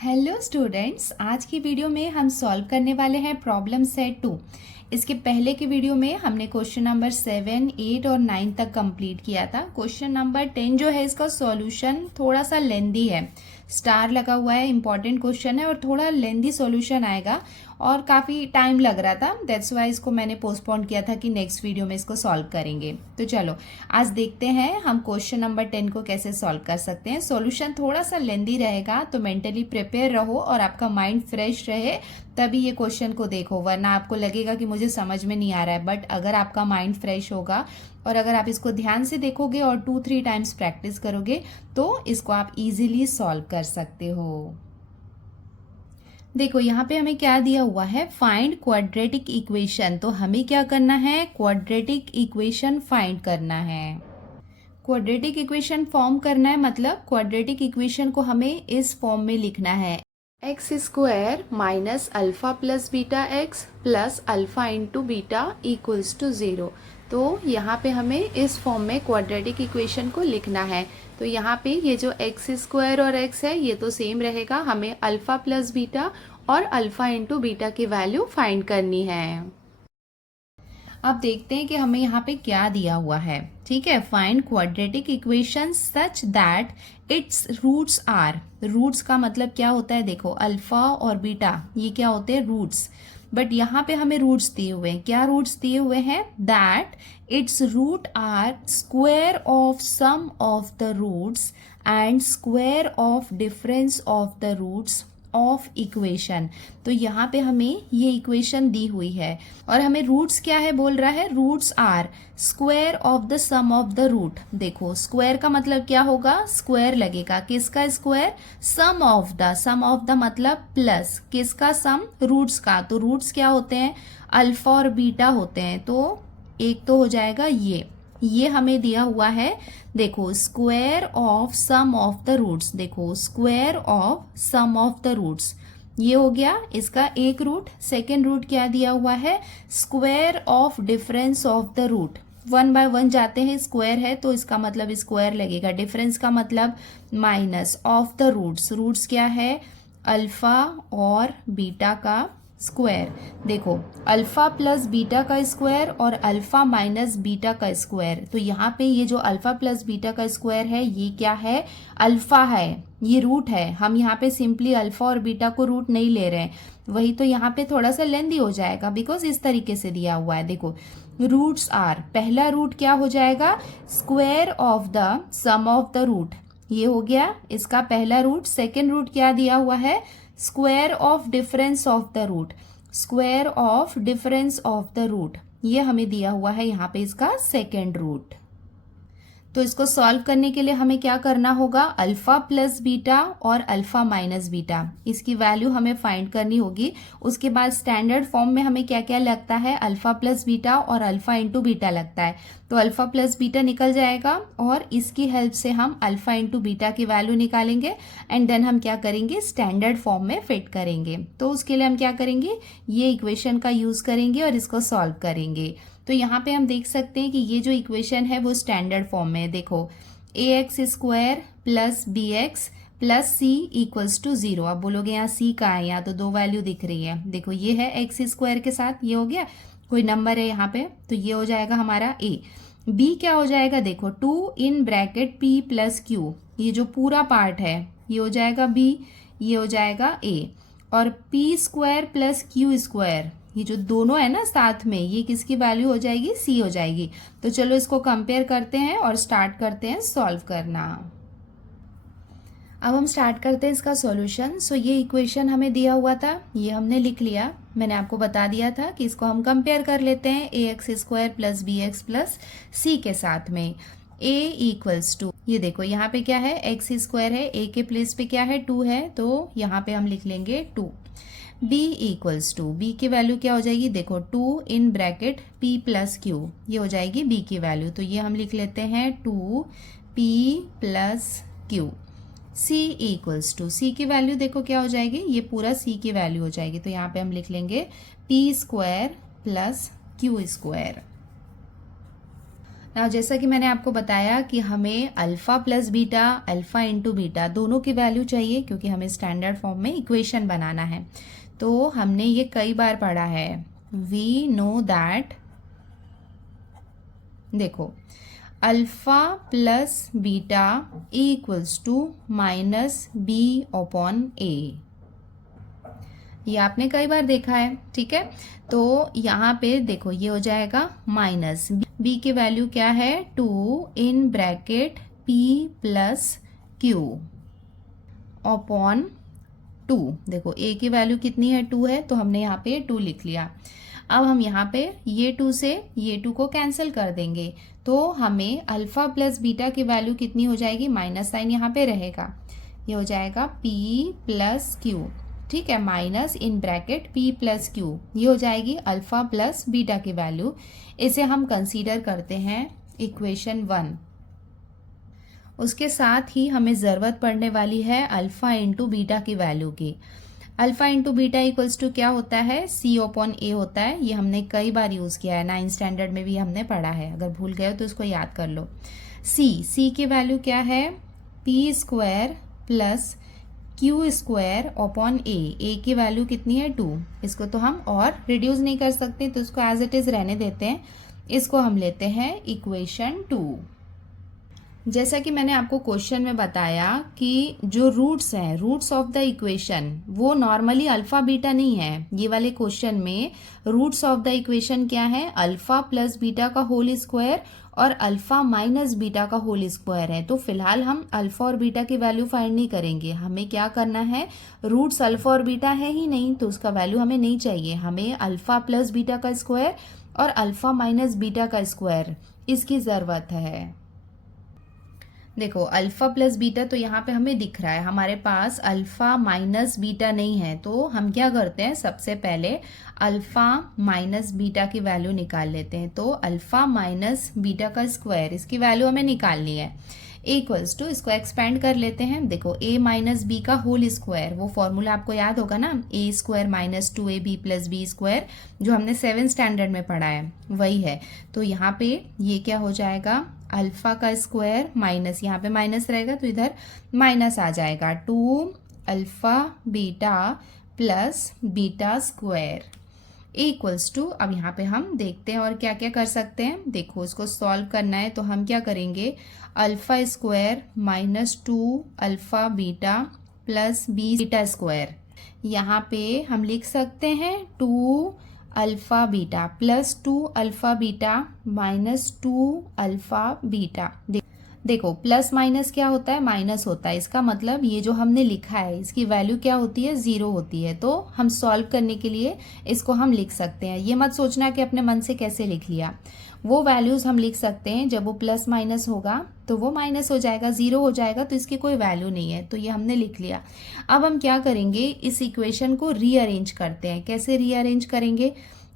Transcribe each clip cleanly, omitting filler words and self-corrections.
Hello students, आज की video में हम सॉल्व करने वाले हैं प्रॉब्लम सेट 2। इसके पहले की वीडियो में हमने क्वेश्चन नंबर 7, 8 और 9 तक कंप्लीट किया था। क्वेश्चन नंबर 10 जो है इसका सॉल्यूशन थोड़ा सा लेंदी है, स्टार लगा हुआ है, इंपॉर्टेंट क्वेश्चन है और थोड़ा लेंदी सॉल्यूशन आएगा और काफ़ी टाइम लग रहा था। दैट्स वाई इसको मैंने पोस्टपोन किया था कि नेक्स्ट वीडियो में इसको सॉल्व करेंगे। तो चलो आज देखते हैं हम क्वेश्चन नंबर 10 को कैसे सॉल्व कर सकते हैं। सॉल्यूशन थोड़ा सा लेंदी रहेगा तो मेंटली प्रिपेयर रहो और आपका माइंड फ्रेश रहे, तभी ये क्वेश्चन को देखो, वरना आपको लगेगा कि मुझे समझ में नहीं आ रहा है। बट अगर आपका माइंड फ्रेश होगा और अगर आप इसको ध्यान से देखोगे और 2-3 टाइम्स प्रैक्टिस करोगे तो इसको आप इजीली सॉल्व कर सकते हो। देखो यहाँ पे हमें क्या दिया हुआ है, फाइंड क्वाड्रेटिक इक्वेशन। तो हमें क्या करना है, क्वाड्रेटिक इक्वेशन फाइंड करना है। क्वाड्रेटिक इक्वेशन फॉर्म करना है, मतलब क्वाड्रेटिक इक्वेशन को हमें इस फॉर्म में लिखना है, x square minus alpha plus beta x plus alpha into beta equals to 0। तो यहाँ पे हमें इस फॉर्म में क्वाड्रेटिक इक्वेशन को लिखना है। तो यहाँ पे ये जो एक्स स्क्वायर और एक्स है ये तो सेम रहेगा, हमें अल्फा प्लस बीटा और अल्फा इंटू बीटा की वैल्यू फाइंड करनी है। अब देखते हैं कि हमें यहाँ पे क्या दिया हुआ है। ठीक है, find quadratic equation such that its roots are. Roots का मतलब क्या होता है, देखो अल्फा और बीटा ये क्या होते हैं, रूट्स। बट यहाँ पे हमें रूट्स दिए हुए हैं, क्या रूट्स दिए हुए हैं, that its root are square of sum of the roots and square of difference of the roots of equation. तो यहाँ पे हमें ये इक्वेशन दी हुई है और हमें रूट्स क्या है बोल रहा है, roots are square of the sum of the root. देखो स्क्वायर का मतलब क्या होगा, स्क्वायर लगेगा, किसका square, sum of the, sum of the मतलब प्लस, किसका सम, रूट्स का। तो रूट्स क्या होते हैं, अल्फा और बीटा होते हैं। तो एक तो हो जाएगा ये हमें दिया हुआ है। देखो square of sum of the roots, देखो square of sum of the roots, ये हो गया इसका एक रूट। सेकेंड रूट क्या दिया हुआ है, square of difference of the root. 1 by 1 जाते हैं, स्क्वायर है तो इसका मतलब स्क्वायर लगेगा, डिफरेंस का मतलब minus of the roots. Roots क्या है, अल्फा और बीटा का स्क्वायर। देखो अल्फा प्लस बीटा का स्क्वायर और अल्फा माइनस बीटा का स्क्वायर। तो यहाँ पे ये जो अल्फा प्लस बीटा का स्क्वायर है ये क्या है, अल्फा है, ये रूट है। हम यहाँ पे सिंपली अल्फा और बीटा को रूट नहीं ले रहे हैं, वही तो यहाँ पे थोड़ा सा लेंदी हो जाएगा बिकॉज इस तरीके से दिया हुआ है। देखो रूट्स आर, पहला रूट क्या हो जाएगा, square of the sum of the root, ये हो गया इसका पहला रूट। सेकेंड रूट क्या दिया हुआ है, square of difference of the root, square of difference of the root, ये हमें दिया हुआ है यहाँ पे इसका सेकेंड रूट। तो इसको सॉल्व करने के लिए हमें क्या करना होगा, अल्फा प्लस बीटा और अल्फा माइनस बीटा, इसकी वैल्यू हमें फाइंड करनी होगी। उसके बाद स्टैंडर्ड फॉर्म में हमें क्या क्या लगता है, अल्फा प्लस बीटा और अल्फा इंटू बीटा लगता है। तो अल्फा प्लस बीटा निकल जाएगा और इसकी हेल्प से हम अल्फा इंटू बीटा की वैल्यू निकालेंगे एंड देन हम क्या करेंगे, स्टैंडर्ड फॉर्म में फिट करेंगे। तो उसके लिए हम क्या करेंगे, ये इक्वेशन का यूज करेंगे और इसको सॉल्व करेंगे। तो यहाँ पे हम देख सकते हैं कि ये जो इक्वेशन है वो स्टैंडर्ड फॉर्म में है। देखो a x square plus b x plus c equals to 0। आप बोलोगे यहाँ सी का है, यहाँ तो दो वैल्यू दिख रही है। देखो ये है एक्स स्क्वायर के साथ, ये हो गया, कोई नंबर है यहाँ पे, तो ये हो जाएगा हमारा ए। बी क्या हो जाएगा, देखो 2 in bracket P plus Q, ये जो पूरा पार्ट है ये हो जाएगा बी, ये हो जाएगा ए। और P square plus q square, ये जो दोनों है ना साथ में, ये किसकी वैल्यू हो जाएगी, सी हो जाएगी। तो चलो इसको कंपेयर करते हैं और स्टार्ट करते हैं सॉल्व करना। अब हम स्टार्ट करते हैं इसका सॉल्यूशन। सो ये इक्वेशन हमें दिया हुआ था, ये हमने लिख लिया। मैंने आपको बता दिया था कि इसको हम कंपेयर कर लेते हैं a x square plus b x plus c के साथ में। ए इक्वल्स टू, ये देखो यहाँ पे क्या है, एक्स स्क्वायर है, ए के प्लेस पे क्या है, 2 है, तो यहाँ पे हम लिख लेंगे 2। b इक्वल्स टू, बी की वैल्यू क्या हो जाएगी, देखो 2 in bracket p plus Q, ये हो जाएगी b की वैल्यू। तो ये हम लिख लेते हैं 2p plus q. c equals to, c की वैल्यू देखो क्या हो जाएगी, ये पूरा c की वैल्यू हो जाएगी। तो यहाँ पे हम लिख लेंगे p square plus q square. जैसा कि मैंने आपको बताया कि हमें alpha plus beta, alpha into beta दोनों की वैल्यू चाहिए, क्योंकि हमें स्टैंडर्ड फॉर्म में इक्वेशन बनाना है। तो हमने ये कई बार पढ़ा है। वी नो दैट, देखो, alpha plus beta equals to minus b upon a. ये आपने कई बार देखा है, ठीक है। तो यहाँ पे देखो ये हो जाएगा माइनस बी की वैल्यू क्या है, 2 in bracket p plus Q upon 2। देखो a की वैल्यू कितनी है, 2 है, तो हमने यहाँ पे 2 लिख लिया। अब हम यहाँ पे ये 2 से ये 2 को कैंसिल कर देंगे, तो हमें अल्फ़ा प्लस बीटा की वैल्यू कितनी हो जाएगी, माइनस साइन यहाँ पे रहेगा, ये हो जाएगा p प्लस क्यू, ठीक है, minus in bracket p plus Q, ये हो जाएगी अल्फ़ा प्लस बीटा की वैल्यू। इसे हम कंसीडर करते हैं इक्वेशन 1। उसके साथ ही हमें ज़रूरत पड़ने वाली है अल्फ़ा इंटू बीटा की वैल्यू की। Alpha into beta equals to क्या होता है, c अपॉन a होता है। ये हमने कई बार यूज़ किया है, 9th स्टैंडर्ड में भी हमने पढ़ा है, अगर भूल गए हो तो इसको याद कर लो। c की वैल्यू क्या है, p square plus q square upon a की वैल्यू कितनी है, 2। इसको तो हम और रिड्यूस नहीं कर सकते, तो इसको एज इट इज़ रहने देते हैं। इसको हम लेते हैं इक्वेशन 2। जैसा कि मैंने आपको क्वेश्चन में बताया कि जो रूट्स हैं, रूट्स ऑफ द इक्वेशन, वो नॉर्मली अल्फ़ा बीटा नहीं है। ये वाले क्वेश्चन में रूट्स ऑफ द इक्वेशन क्या है, अल्फ़ा प्लस बीटा का होल स्क्वायर और अल्फ़ा माइनस बीटा का होल स्क्वायर है। तो फिलहाल हम अल्फ़ा और बीटा की वैल्यू फाइंड नहीं करेंगे, हमें क्या करना है, रूट्स अल्फ़ा और बीटा है ही नहीं, तो उसका वैल्यू हमें नहीं चाहिए। हमें अल्फ़ा प्लस बीटा का स्क्वायर और अल्फ़ा माइनस बीटा का स्क्वायर, इसकी ज़रूरत है। देखो अल्फ़ा प्लस बीटा तो यहाँ पे हमें दिख रहा है, हमारे पास अल्फ़ा माइनस बीटा नहीं है, तो हम क्या करते हैं, सबसे पहले अल्फ़ा माइनस बीटा की वैल्यू निकाल लेते हैं। तो अल्फ़ा माइनस बीटा का स्क्वायर, इसकी वैल्यू हमें निकालनी है, इक्वल्स टू, इसको एक्सपेंड कर लेते हैं। देखो a माइनस बी का होल स्क्वायर, वो फॉर्मूला आपको याद होगा ना, a square minus 2ab plus b square, जो हमने 7th स्टैंडर्ड में पढ़ा है, वही है। तो यहाँ पे ये क्या हो जाएगा, अल्फ़ा का स्क्वायर माइनस, यहाँ पे माइनस रहेगा तो इधर माइनस आ जाएगा, 2 alpha beta plus beta square equals to. अब यहाँ पे हम देखते हैं और क्या क्या कर सकते हैं। देखो इसको सॉल्व करना है, तो हम क्या करेंगे, alpha square minus 2 alpha beta plus beta square, यहाँ पे हम लिख सकते हैं 2 alpha beta plus 2 alpha beta minus 2 alpha beta. देखो प्लस माइनस क्या होता है, माइनस होता है, इसका मतलब ये जो हमने लिखा है इसकी वैल्यू क्या होती है, 0 होती है। तो हम सॉल्व करने के लिए इसको हम लिख सकते हैं। ये मत सोचना कि अपने मन से कैसे लिख लिया, वो वैल्यूज़ हम लिख सकते हैं। जब वो प्लस माइनस होगा तो वो माइनस हो जाएगा, 0 हो जाएगा, तो इसकी कोई वैल्यू नहीं है, तो ये हमने लिख लिया। अब हम क्या करेंगे, इस इक्वेशन को रीअरेंज करते हैं। कैसे रीअरेंज करेंगे,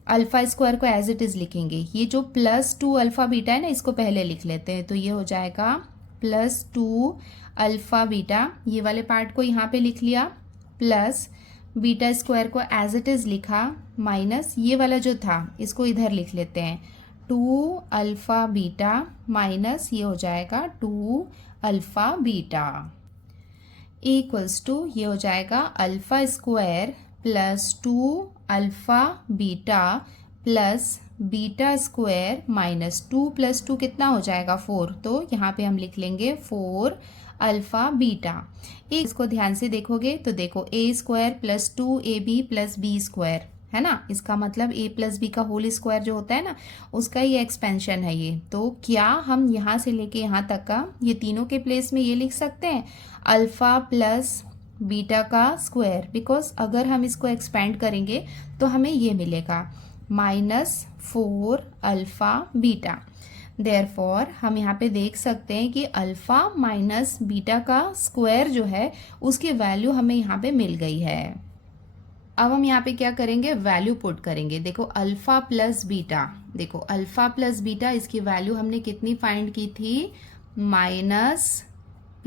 अल्फ़ा स्क्वायर को एज इट इज़ लिखेंगे। ये जो प्लस 2 अल्फ़ा बीटा है ना, इसको पहले लिख लेते हैं, तो ये हो जाएगा प्लस 2 अल्फ़ा बीटा, ये वाले पार्ट को यहाँ पे लिख लिया, प्लस बीटा स्क्वायर को एज इट इज़ लिखा, माइनस ये वाला जो था इसको इधर लिख लेते हैं, 2 अल्फ़ा बीटा माइनस ये हो जाएगा 2 अल्फ़ा बीटा इक्वल्स टू, ये हो जाएगा alpha square plus 2 alpha beta plus beta square minus 2 plus 2 कितना हो जाएगा, 4। तो यहाँ पे हम लिख लेंगे 4 अल्फ़ा बीटा। इसको ध्यान से देखोगे तो देखो a square plus 2ab plus b square है ना, इसका मतलब a प्लस बी का होल स्क्वायर जो होता है ना, उसका ये एक्सपेंशन है ये। तो क्या हम यहाँ से लेके यहाँ तक का ये तीनों के प्लेस में ये लिख सकते हैं, अल्फ़ा प्लस बीटा का स्क्वायर, बिकॉज अगर हम इसको एक्सपेंड करेंगे तो हमें ये मिलेगा -4 अल्फ़ा बीटा। देयरफॉर हम यहाँ पे देख सकते हैं कि अल्फ़ा माइनस बीटा का स्क्वायर जो है उसकी वैल्यू हमें यहाँ पे मिल गई है। अब हम यहाँ पे क्या करेंगे, वैल्यू पुट करेंगे। देखो अल्फ़ा प्लस बीटा, देखो अल्फ़ा प्लस बीटा, इसकी वैल्यू हमने कितनी फाइंड की थी, -p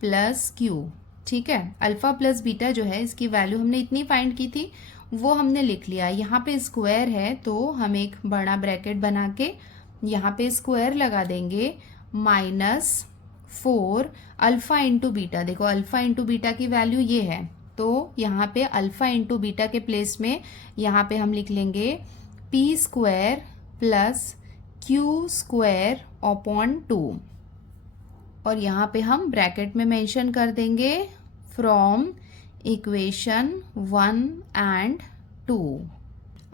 प्लस q, ठीक है। अल्फ़ा प्लस बीटा जो है इसकी वैल्यू हमने इतनी फाइंड की थी, वो हमने लिख लिया। यहाँ पे स्क्वायर है तो हम एक बड़ा ब्रैकेट बना के यहाँ पे स्क्वायर लगा देंगे -4 अल्फ़ा इंटू बीटा। देखो अल्फ़ा इंटू बीटा की वैल्यू ये है, तो यहाँ पे अल्फ़ा इंटू बीटा के प्लेस में यहाँ पे हम लिख लेंगे P square plus q square upon 2, और यहाँ पे हम ब्रैकेट में मेंशन कर देंगे फ्रॉम इक्वेशन 1 एंड 2।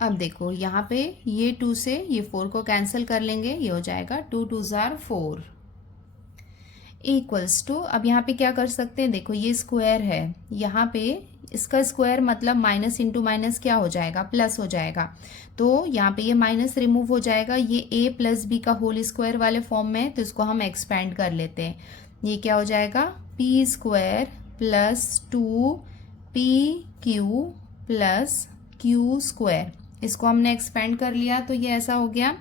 अब देखो यहाँ पे ये 2 से ये 4 को कैंसिल कर लेंगे, ये हो जाएगा 2 2 जार 4 इक्वल्स टू, अब यहाँ पे क्या कर सकते हैं, देखो ये स्क्वायर है, यहाँ पे इसका स्क्वायर मतलब माइनस इंटू माइनस क्या हो जाएगा, प्लस हो जाएगा। तो यहाँ पे ये माइनस रिमूव हो जाएगा, ये a प्लस बी का होल स्क्वायर वाले फॉर्म में है, तो इसको हम एक्सपेंड कर लेते हैं। ये क्या हो जाएगा, P square plus 2pq plus q square, इसको हमने एक्सपेंड कर लिया तो ये ऐसा हो गया।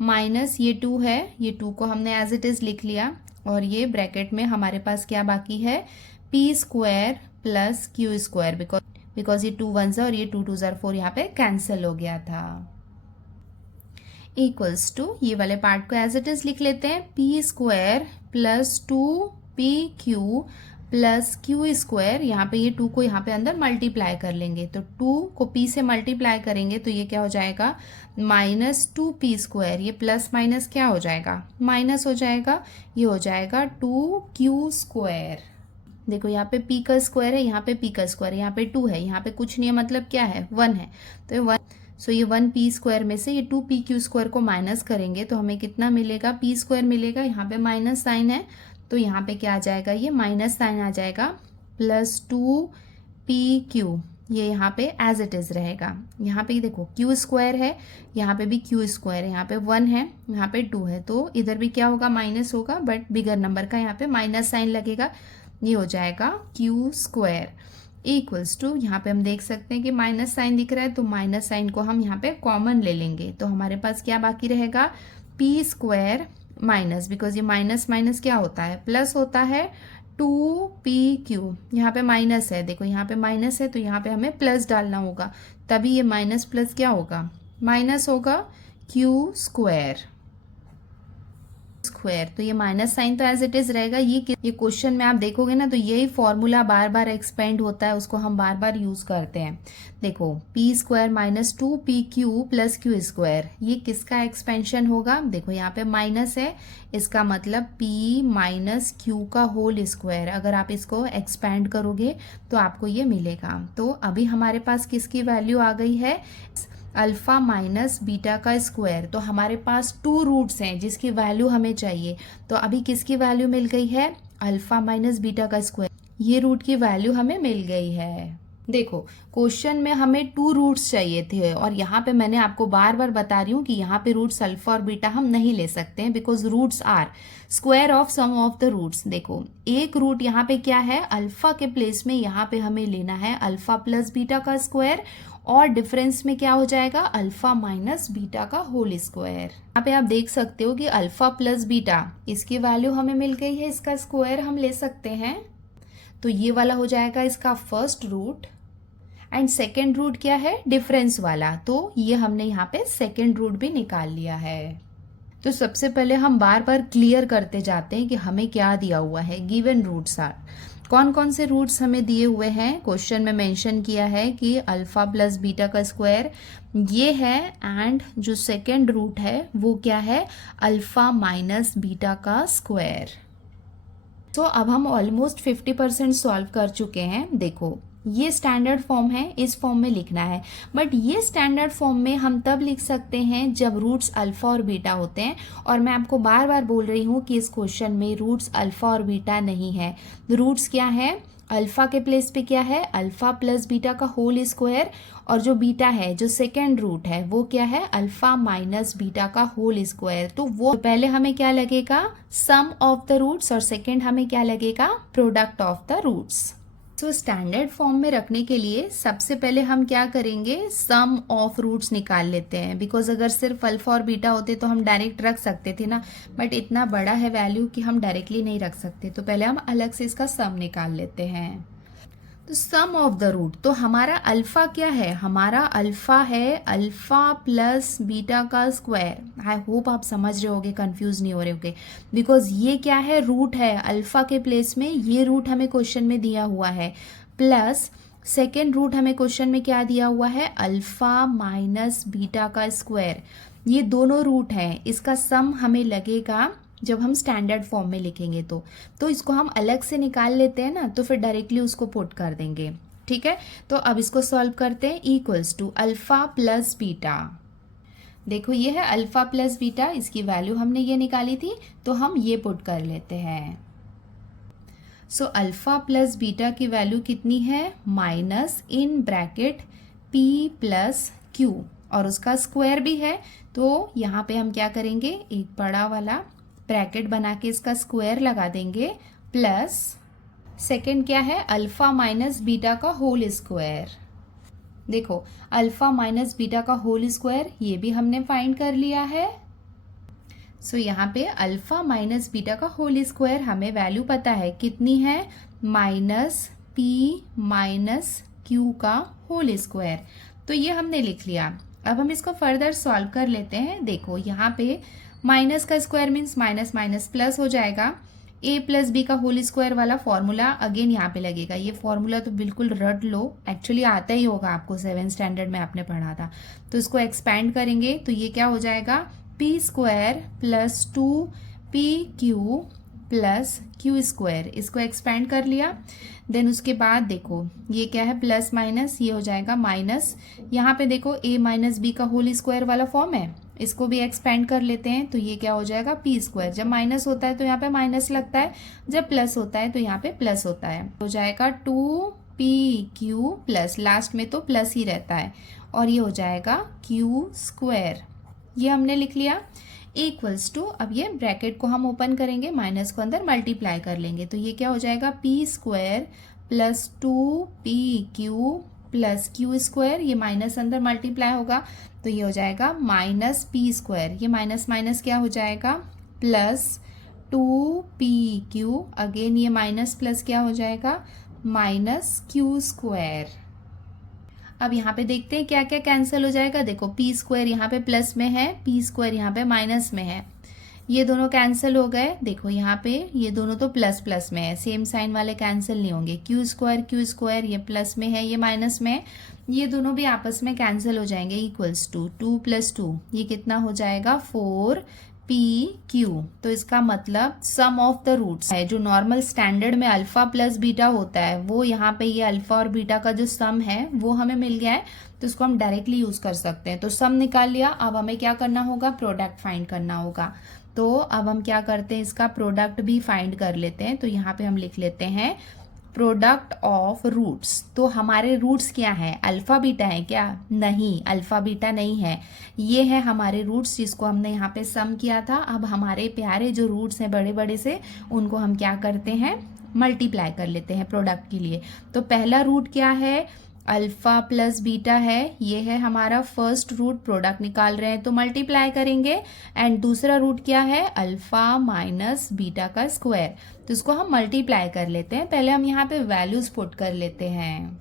माइनस ये 2 है, ये 2 को हमने एज इट इज़ लिख लिया, और ये ब्रैकेट में हमारे पास क्या बाकी है, P square plus q square, because ये 2 1 और ये 2 2 जार 4 यहाँ पे कैंसिल हो गया था। इक्वल्स टू, ये वाले पार्ट को एज इट इज लिख लेते हैं, P square plus 2pq plus q square, यहाँ पे ये 2 को यहाँ पे अंदर मल्टीप्लाई कर लेंगे, तो 2 को p से मल्टीप्लाई करेंगे तो ये क्या हो जाएगा, -2p स्क्वायर, ये प्लस माइनस क्या हो जाएगा, माइनस हो जाएगा, ये हो जाएगा 2q स्क्वायर। देखो यहाँ पे p का स्क्वायर है, यहाँ पे p का स्क्वायर है, यहाँ पे 2 है, यहाँ पे कुछ नहीं है, मतलब क्या है, 1 है, तो ये 1, सो ये 1p स्क्वायर में से ये 2pq स्क्वायर को माइनस करेंगे तो हमें कितना मिलेगा, p स्क्वायर मिलेगा, यहाँ पे माइनस साइन है तो यहाँ पे क्या आ जाएगा, ये माइनस साइन आ जाएगा, प्लस 2pq, ये यहाँ पे एज इट इज़ रहेगा। यहाँ पे देखो q स्क्वायर है, यहाँ पे भी q स्क्वायर है, यहाँ पे 1 है, यहाँ पे 2 है, तो इधर भी क्या होगा, माइनस होगा, बट बिगर नंबर का यहाँ पे माइनस साइन लगेगा, ये हो जाएगा q स्क्वायर इक्वल्स टू, यहाँ पे हम देख सकते हैं कि माइनस साइन दिख रहा है, तो माइनस साइन को हम यहाँ पे कॉमन ले लेंगे, तो हमारे पास क्या बाकी रहेगा, p स्क्वायर माइनस, बिकॉज ये माइनस माइनस क्या होता है, प्लस होता है, 2pq, यहाँ पे माइनस है, देखो यहाँ पे माइनस है तो यहाँ पे हमें प्लस डालना होगा, तभी ये माइनस प्लस क्या होगा, माइनस होगा, q स्क्वायर, तो ये माइनस साइन तो एज इट इज रहेगा। ये क्वेश्चन में आप देखोगे ना तो यही फॉर्मूला बार बार एक्सपेंड होता है, उसको हम बार बार यूज करते हैं। देखो p square minus 2pq plus q square, ये किसका एक्सपेंशन होगा, देखो यहाँ पे माइनस है, इसका मतलब p माइनस क्यू का होल स्क्वायर, अगर आप इसको एक्सपेंड करोगे तो आपको ये मिलेगा। तो अभी हमारे पास किसकी वैल्यू आ गई है, अल्फ़ा माइनस बीटा का स्क्वायर, तो हमारे पास 2 रूट्स हैं जिसकी वैल्यू हमें चाहिए, तो अभी किसकी वैल्यू मिल गई है, अल्फ़ा माइनस बीटा का स्क्वायर, ये रूट की वैल्यू हमें मिल गई है। देखो क्वेश्चन में हमें 2 रूट्स चाहिए थे, और यहाँ पे मैंने आपको बार बार बता रही हूँ कि यहाँ पे रूट्स अल्फा और बीटा हम नहीं ले सकते हैं, because roots are square of sum of the roots. देखो एक रूट यहाँ पे क्या है, अल्फा के प्लेस में यहाँ पे हमें लेना है अल्फा प्लस बीटा का स्क्वायर, और डिफरेंस में क्या हो जाएगा, अल्फा माइनस बीटा का होल स्क्वायर। यहाँ पे आप देख सकते हो कि अल्फा प्लस बीटा, इसकी वैल्यू हमें मिल गई है, इसका स्क्वायर हम ले सकते हैं, तो ये वाला हो जाएगा इसका first root, and second root क्या है, डिफरेंस वाला, तो ये हमने यहाँ पे सेकेंड रूट भी निकाल लिया है। तो सबसे पहले हम बार बार क्लियर करते जाते हैं कि हमें क्या दिया हुआ है, गिवन रूट्स आर, कौन कौन से रूट्स हमें दिए हुए हैं, क्वेश्चन में मेंशन किया है कि अल्फा प्लस बीटा का स्क्वायर ये है, एंड जो सेकेंड रूट है वो क्या है, अल्फा माइनस बीटा का स्क्वायर। तो अब हम ऑलमोस्ट 50% सॉल्व कर चुके हैं। देखो ये स्टैंडर्ड फॉर्म है, इस फॉर्म में लिखना है, बट ये स्टैंडर्ड फॉर्म में हम तब लिख सकते हैं जब रूट्स अल्फा और बीटा होते हैं, और मैं आपको बार बार बोल रही हूँ कि इस क्वेश्चन में रूट्स अल्फा और बीटा नहीं है। रूट्स क्या है, अल्फा के प्लेस पे क्या है, अल्फा प्लस बीटा का होल स्क्वायर, और जो बीटा है जो सेकेंड रूट है वो क्या है, अल्फा माइनस बीटा का होल स्क्वायर। तो वो पहले हमें क्या लगेगा, सम ऑफ द रूट्स, और सेकेंड हमें क्या लगेगा, प्रोडक्ट ऑफ द रूट्स। तो स्टैंडर्ड फॉर्म में रखने के लिए सबसे पहले हम क्या करेंगे, सम ऑफ रूट्स निकाल लेते हैं, बिकॉज अगर सिर्फ अल्फा और बीटा होते तो हम डायरेक्ट रख सकते थे ना, बट इतना बड़ा है वैल्यू कि हम डायरेक्टली नहीं रख सकते, तो पहले हम अलग से इसका सम निकाल लेते हैं। तो सम ऑफ द रूट, तो हमारा अल्फा क्या है, हमारा अल्फा है अल्फा प्लस बीटा का स्क्वायर। आई होप आप समझ रहे होगे, कंफ्यूज नहीं हो रहे होगे, बिकॉज ये क्या है, रूट है, अल्फा के प्लेस में ये रूट हमें क्वेश्चन में दिया हुआ है, प्लस सेकेंड रूट हमें क्वेश्चन में क्या दिया हुआ है, अल्फा माइनस बीटा का स्क्वायर। ये दोनों रूट हैं, इसका सम हमें लगेगा जब हम स्टैंडर्ड फॉर्म में लिखेंगे तो इसको हम अलग से निकाल लेते हैं ना, तो फिर डायरेक्टली उसको पुट कर देंगे। ठीक है, तो अब इसको सॉल्व करते हैं। Equals to alpha plus beta, देखो ये है अल्फा प्लस बीटा, इसकी वैल्यू हमने ये निकाली थी, तो हम ये पुट कर लेते हैं। सो अल्फा प्लस बीटा की वैल्यू कितनी है, minus in bracket p plus Q, और उसका स्क्वायर भी है, तो यहाँ पे हम क्या करेंगे, एक बड़ा वाला ब्रैकेट बना के इसका स्क्वायर लगा देंगे, प्लस सेकेंड क्या है, अल्फा माइनस बीटा का होल स्क्वायर। देखो अल्फा माइनस बीटा का होल स्क्वायर ये भी हमने फाइंड कर लिया है। सो यहाँ पे अल्फा माइनस बीटा का होल स्क्वायर हमें वैल्यू पता है कितनी है, माइनस p माइनस क्यू का होल स्क्वायर, तो ये हमने लिख लिया। अब हम इसको फर्दर सॉल्व कर लेते हैं। देखो यहाँ पे माइनस का square means minus minus plus हो जाएगा, a प्लस बी का होल स्क्वायर वाला फॉर्मूला अगेन यहाँ पे लगेगा। ये फॉर्मूला तो बिल्कुल रट लो, एक्चुअली आता ही होगा आपको, 7th स्टैंडर्ड में आपने पढ़ा था। तो इसको एक्सपैंड करेंगे तो ये क्या हो जाएगा, P square plus 2pq plus q square, इसको एक्सपैंड कर लिया। देन उसके बाद देखो ये क्या है, प्लस माइनस, ये हो जाएगा माइनस, यहाँ पे देखो a माइनस बी का होल स्क्वायर वाला फॉर्म है, इसको भी एक्सपेंड कर लेते हैं, तो ये क्या हो जाएगा, पी स्क्वायर। जब माइनस होता है तो यहाँ पे माइनस लगता है, जब प्लस होता है तो यहाँ पे प्लस होता है, हो जाएगा 2pq प्लस, लास्ट में तो प्लस ही रहता है, और ये हो जाएगा क्यू स्क्वायर। ये हमने लिख लिया इक्वल्स टू, अब ये ब्रैकेट को हम ओपन करेंगे, माइनस को अंदर मल्टीप्लाई कर लेंगे, तो ये क्या हो जाएगा, P square plus 2pq plus q square, ये माइनस अंदर मल्टीप्लाई होगा तो ये हो जाएगा माइनस पी स्क्वायर, ये माइनस माइनस क्या हो जाएगा, प्लस 2pq, अगेन ये माइनस प्लस क्या हो जाएगा, माइनस क्यू स्क्वायर। अब यहाँ पे देखते हैं क्या क्या कैंसिल हो जाएगा। देखो पी स्क्वायर यहाँ पे प्लस में है, पी स्क्वायर यहाँ पे माइनस में है, ये दोनों कैंसिल हो गए। देखो यहाँ पे ये दोनों तो प्लस प्लस में है, सेम साइन वाले कैंसिल नहीं होंगे। क्यू स्क्वायर ये प्लस में है, ये माइनस में है, ये दोनों भी आपस में कैंसिल हो जाएंगे। इक्वल्स टू 2 + 2, ये कितना हो जाएगा, 4pq। तो इसका मतलब सम ऑफ द रूट्स है, जो नॉर्मल स्टैंडर्ड में अल्फा प्लस बीटा होता है, वो यहाँ पे ये अल्फा और बीटा का जो सम है वो हमें मिल गया है, तो इसको हम डायरेक्टली यूज कर सकते हैं। तो सम निकाल लिया, अब हमें क्या करना होगा, प्रोडक्ट फाइंड करना होगा। तो अब हम क्या करते हैं, इसका प्रोडक्ट भी फाइंड कर लेते हैं। तो यहाँ पे हम लिख लेते हैं प्रोडक्ट ऑफ रूट्स। तो हमारे रूट्स क्या है, अल्फा बीटा है क्या, नहीं अल्फा बीटा नहीं है, ये है हमारे रूट्स जिसको हमने यहाँ पे सम किया था। अब हमारे प्यारे जो रूट्स हैं बड़े बड़े से, उनको हम क्या करते हैं, मल्टीप्लाई कर लेते हैं प्रोडक्ट के लिए। तो पहला रूट क्या है, अल्फा प्लस बीटा है, ये है हमारा फर्स्ट रूट, प्रोडक्ट निकाल रहे हैं तो मल्टीप्लाई करेंगे। एंड दूसरा रूट क्या है, अल्फा माइनस बीटा का स्क्वायर, तो इसको हम मल्टीप्लाई कर लेते हैं। पहले हम यहाँ पे वैल्यूज पुट कर लेते हैं।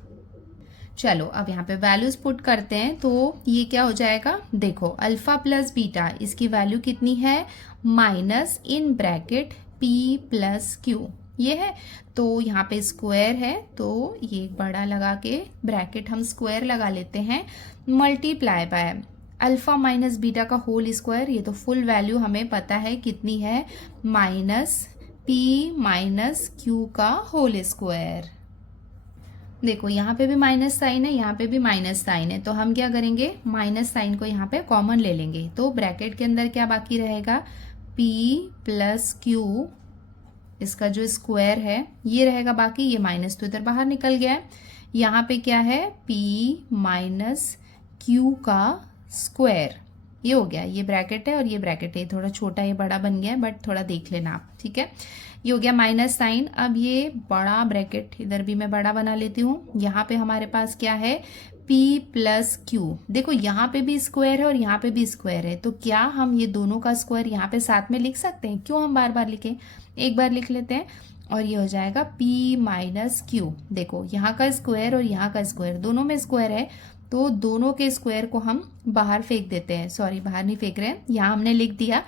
चलो अब यहाँ पे वैल्यूज पुट करते हैं, तो ये क्या हो जाएगा, देखो अल्फा प्लस बीटा, इसकी वैल्यू कितनी है, minus in bracket p plus Q, ये है। तो यहाँ पे स्क्वायर है, तो ये बड़ा लगा के ब्रैकेट हम स्क्वायर लगा लेते हैं, multiply by alpha minus beta का होल स्क्वायर, ये तो फुल वैल्यू हमें पता है कितनी है, माइनस p माइनस क्यू का होल स्क्वायर। देखो यहाँ पे भी माइनस साइन है, यहाँ पे भी माइनस साइन है, तो हम क्या करेंगे, माइनस साइन को यहाँ पे कॉमन ले लेंगे, तो ब्रैकेट के अंदर क्या बाकी रहेगा, p प्लस क्यू, इसका जो स्क्वायर है ये रहेगा बाकी, ये माइनस तो इधर बाहर निकल गया है। यहाँ पे क्या है, p माइनस क्यू का स्क्वायर, ये हो गया, ये ब्रैकेट है और ये ब्रैकेट है, थोड़ा छोटा ये बड़ा बन गया है, बट थोड़ा देख लेना आप, ठीक है। ये हो गया माइनस साइन। अब ये बड़ा ब्रैकेट इधर भी मैं बड़ा बना लेती हूँ। यहाँ पे हमारे पास क्या है, p प्लस क्यू, देखो यहाँ पे भी स्क्वायर है और यहाँ पे भी स्क्वायर है, तो क्या हम ये दोनों का स्क्वायर यहाँ पे साथ में लिख सकते हैं, क्यों हम बार बार लिखें, एक बार लिख लेते हैं। और ये हो जाएगा p माइनस क्यू। देखो यहाँ का स्क्वायर और यहाँ का स्क्वायर दोनों में स्क्वायर है, तो दोनों के स्क्वायर को हम बाहर फेंक देते हैं। सॉरी, बाहर नहीं फेंक रहे हैं, यहाँ हमने लिख दिया।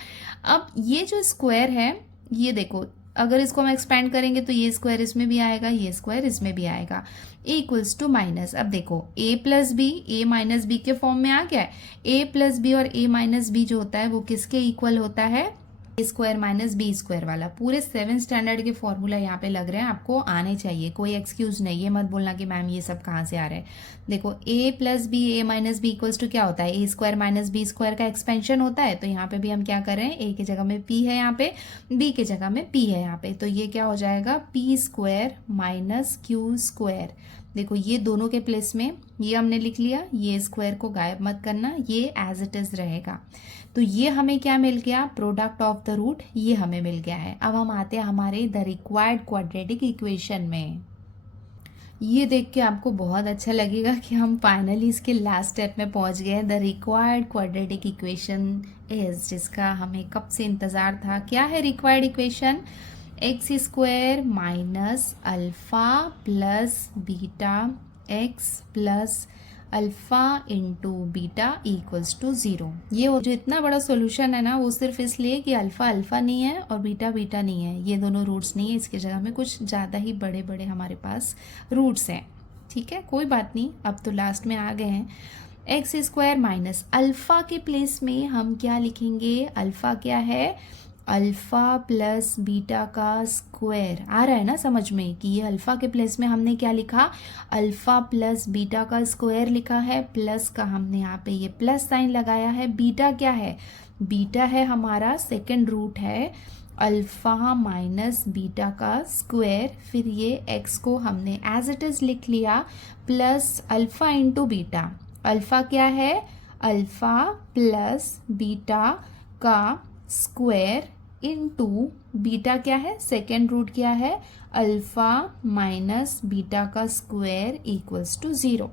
अब ये जो स्क्वायर है, ये देखो अगर इसको हम एक्सपेंड करेंगे तो ये स्क्वायर इसमें भी आएगा, ये स्क्वायर इसमें भी आएगा, ए इक्वल्स टू माइनस। अब देखो a plus b a minus b के फॉर्म में आ गया है। a प्लस बी और a माइनस बी जो होता है वो किसके इक्वल होता है? A square minus b square वाला। पूरे 7 स्टैंडर्ड के फॉर्मूला यहाँ पे लग रहे हैं, आपको आने चाहिए, कोई एक्सक्यूज नहीं। ये मत बोलना कि मैम ये सब कहाँ से आ रहा है। देखो a plus b a minus b equals to क्या होता है? A square minus b square का एक्सपेंशन होता है। तो यहाँ पे भी हम क्या कर रहे हैं, a की जगह में p है, यहाँ पे b की जगह में p है यहाँ पे, तो ये क्या हो जाएगा? p square minus Q square. देखो ये दोनों के प्लेस में ये हमने लिख लिया, ये स्क्वायर को गायब मत करना, ये एज इट इज रहेगा। तो ये हमें क्या मिल गया? प्रोडक्ट ऑफ द रूट, ये हमें मिल गया है। अब हम आते हैं हमारे द रिक्वायर्ड क्वाड्रेटिक इक्वेशन में। ये देख के आपको बहुत अच्छा लगेगा कि हम फाइनली इसके लास्ट स्टेप में पहुंच गए हैं। The required quadratic equation is, जिसका हमें कब से इंतजार था। क्या है required equation? X square minus alpha plus beta x plus alpha into beta equals to 0। ये जो इतना बड़ा सॉल्यूशन है ना, वो सिर्फ इसलिए कि अल्फा अल्फा नहीं है और बीटा बीटा नहीं है, ये दोनों रूट्स नहीं है, इसकी जगह में कुछ ज़्यादा ही बड़े बड़े हमारे पास रूट्स हैं। ठीक है, कोई बात नहीं, अब तो लास्ट में आ गए हैं। एक्स स्क्वायर माइनस अल्फा के प्लेस में हम क्या लिखेंगे? अल्फा क्या है? अल्फा प्लस बीटा का स्क्वायर। आ रहा है ना समझ में कि ये अल्फा के प्लेस में हमने क्या लिखा? अल्फा प्लस बीटा का स्क्वायर लिखा है, प्लस का हमने यहाँ पे ये प्लस साइन लगाया है। बीटा क्या है? बीटा है हमारा सेकंड रूट है अल्फा माइनस बीटा का स्क्वायर। फिर ये एक्स को हमने एज इट इज लिख लिया, plus alpha into beta. Alpha क्या है? अल्फा प्लस बीटा का स्क्वायर इनटू बीटा क्या है? सेकेंड रूट क्या है? अल्फा माइनस बीटा का square equals to 0।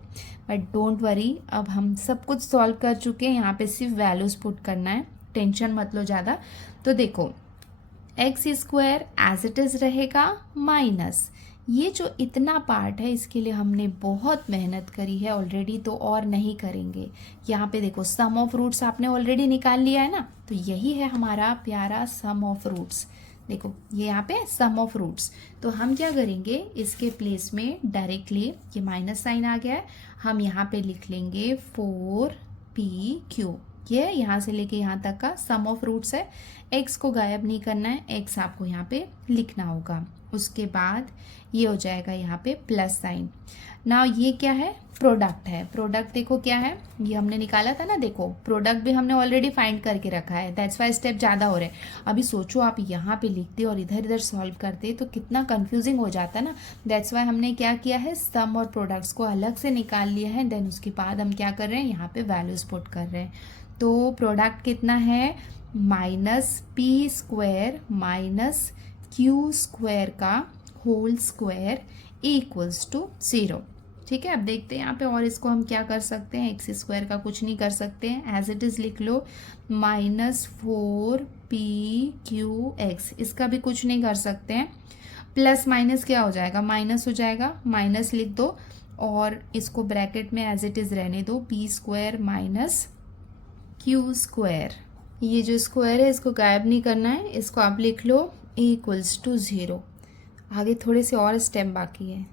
But don't worry, अब हम सब कुछ सॉल्व कर चुके हैं, यहाँ पे सिर्फ वैल्यूज पुट करना है, टेंशन मत लो ज़्यादा। तो देखो x square as it is रहेगा माइनस ये जो इतना पार्ट है, इसके लिए हमने बहुत मेहनत करी है ऑलरेडी, तो और नहीं करेंगे। यहाँ पे देखो सम ऑफ रूट्स आपने ऑलरेडी निकाल लिया है ना, तो यही है हमारा प्यारा सम ऑफ रूट्स। देखो ये यहाँ पे सम ऑफ रूट्स, तो हम क्या करेंगे, इसके प्लेस में डायरेक्टली ये माइनस साइन आ गया है, हम यहाँ पे लिख लेंगे 4pq। ये यहाँ से लेके यहाँ तक का सम ऑफ रूट्स है। एक्स को गायब नहीं करना है, एक्स आपको यहाँ पे लिखना होगा। उसके बाद ये हो जाएगा यहाँ पे प्लस साइन। नाउ ये क्या है? प्रोडक्ट है। प्रोडक्ट देखो क्या है, ये हमने निकाला था ना, देखो प्रोडक्ट भी हमने ऑलरेडी फाइंड करके रखा है, दैट्स वाई स्टेप ज़्यादा हो रहे हैं। अभी सोचो आप यहाँ पे लिखते और इधर इधर सॉल्व करते तो कितना कंफ्यूजिंग हो जाता ना, दैट्स वाई हमने क्या किया है, सम और प्रोडक्ट्स को अलग से निकाल लिया है। देन उसके बाद हम क्या कर रहे हैं, यहाँ पे वैल्यूज पुट कर रहे हैं। तो प्रोडक्ट कितना है? Minus P square minus Q square का होल स्क्वायर इक्वल्स टू 0। ठीक है, अब देखते हैं यहाँ पे, और इसको हम क्या कर सकते हैं, एक्स स्क्वायर का कुछ नहीं कर सकते हैं, एज इट इज़ लिख लो माइनस 4pqx, इसका भी कुछ नहीं कर सकते हैं। प्लस माइनस क्या हो जाएगा? माइनस हो जाएगा, माइनस लिख दो और इसको ब्रैकेट में एज इट इज़ रहने दो, P square minus Q square. ये जो स्क्वायर है इसको गायब नहीं करना है, इसको आप लिख लो इक्वल्स टू 0। आगे थोड़े से और स्टेप बाकी है।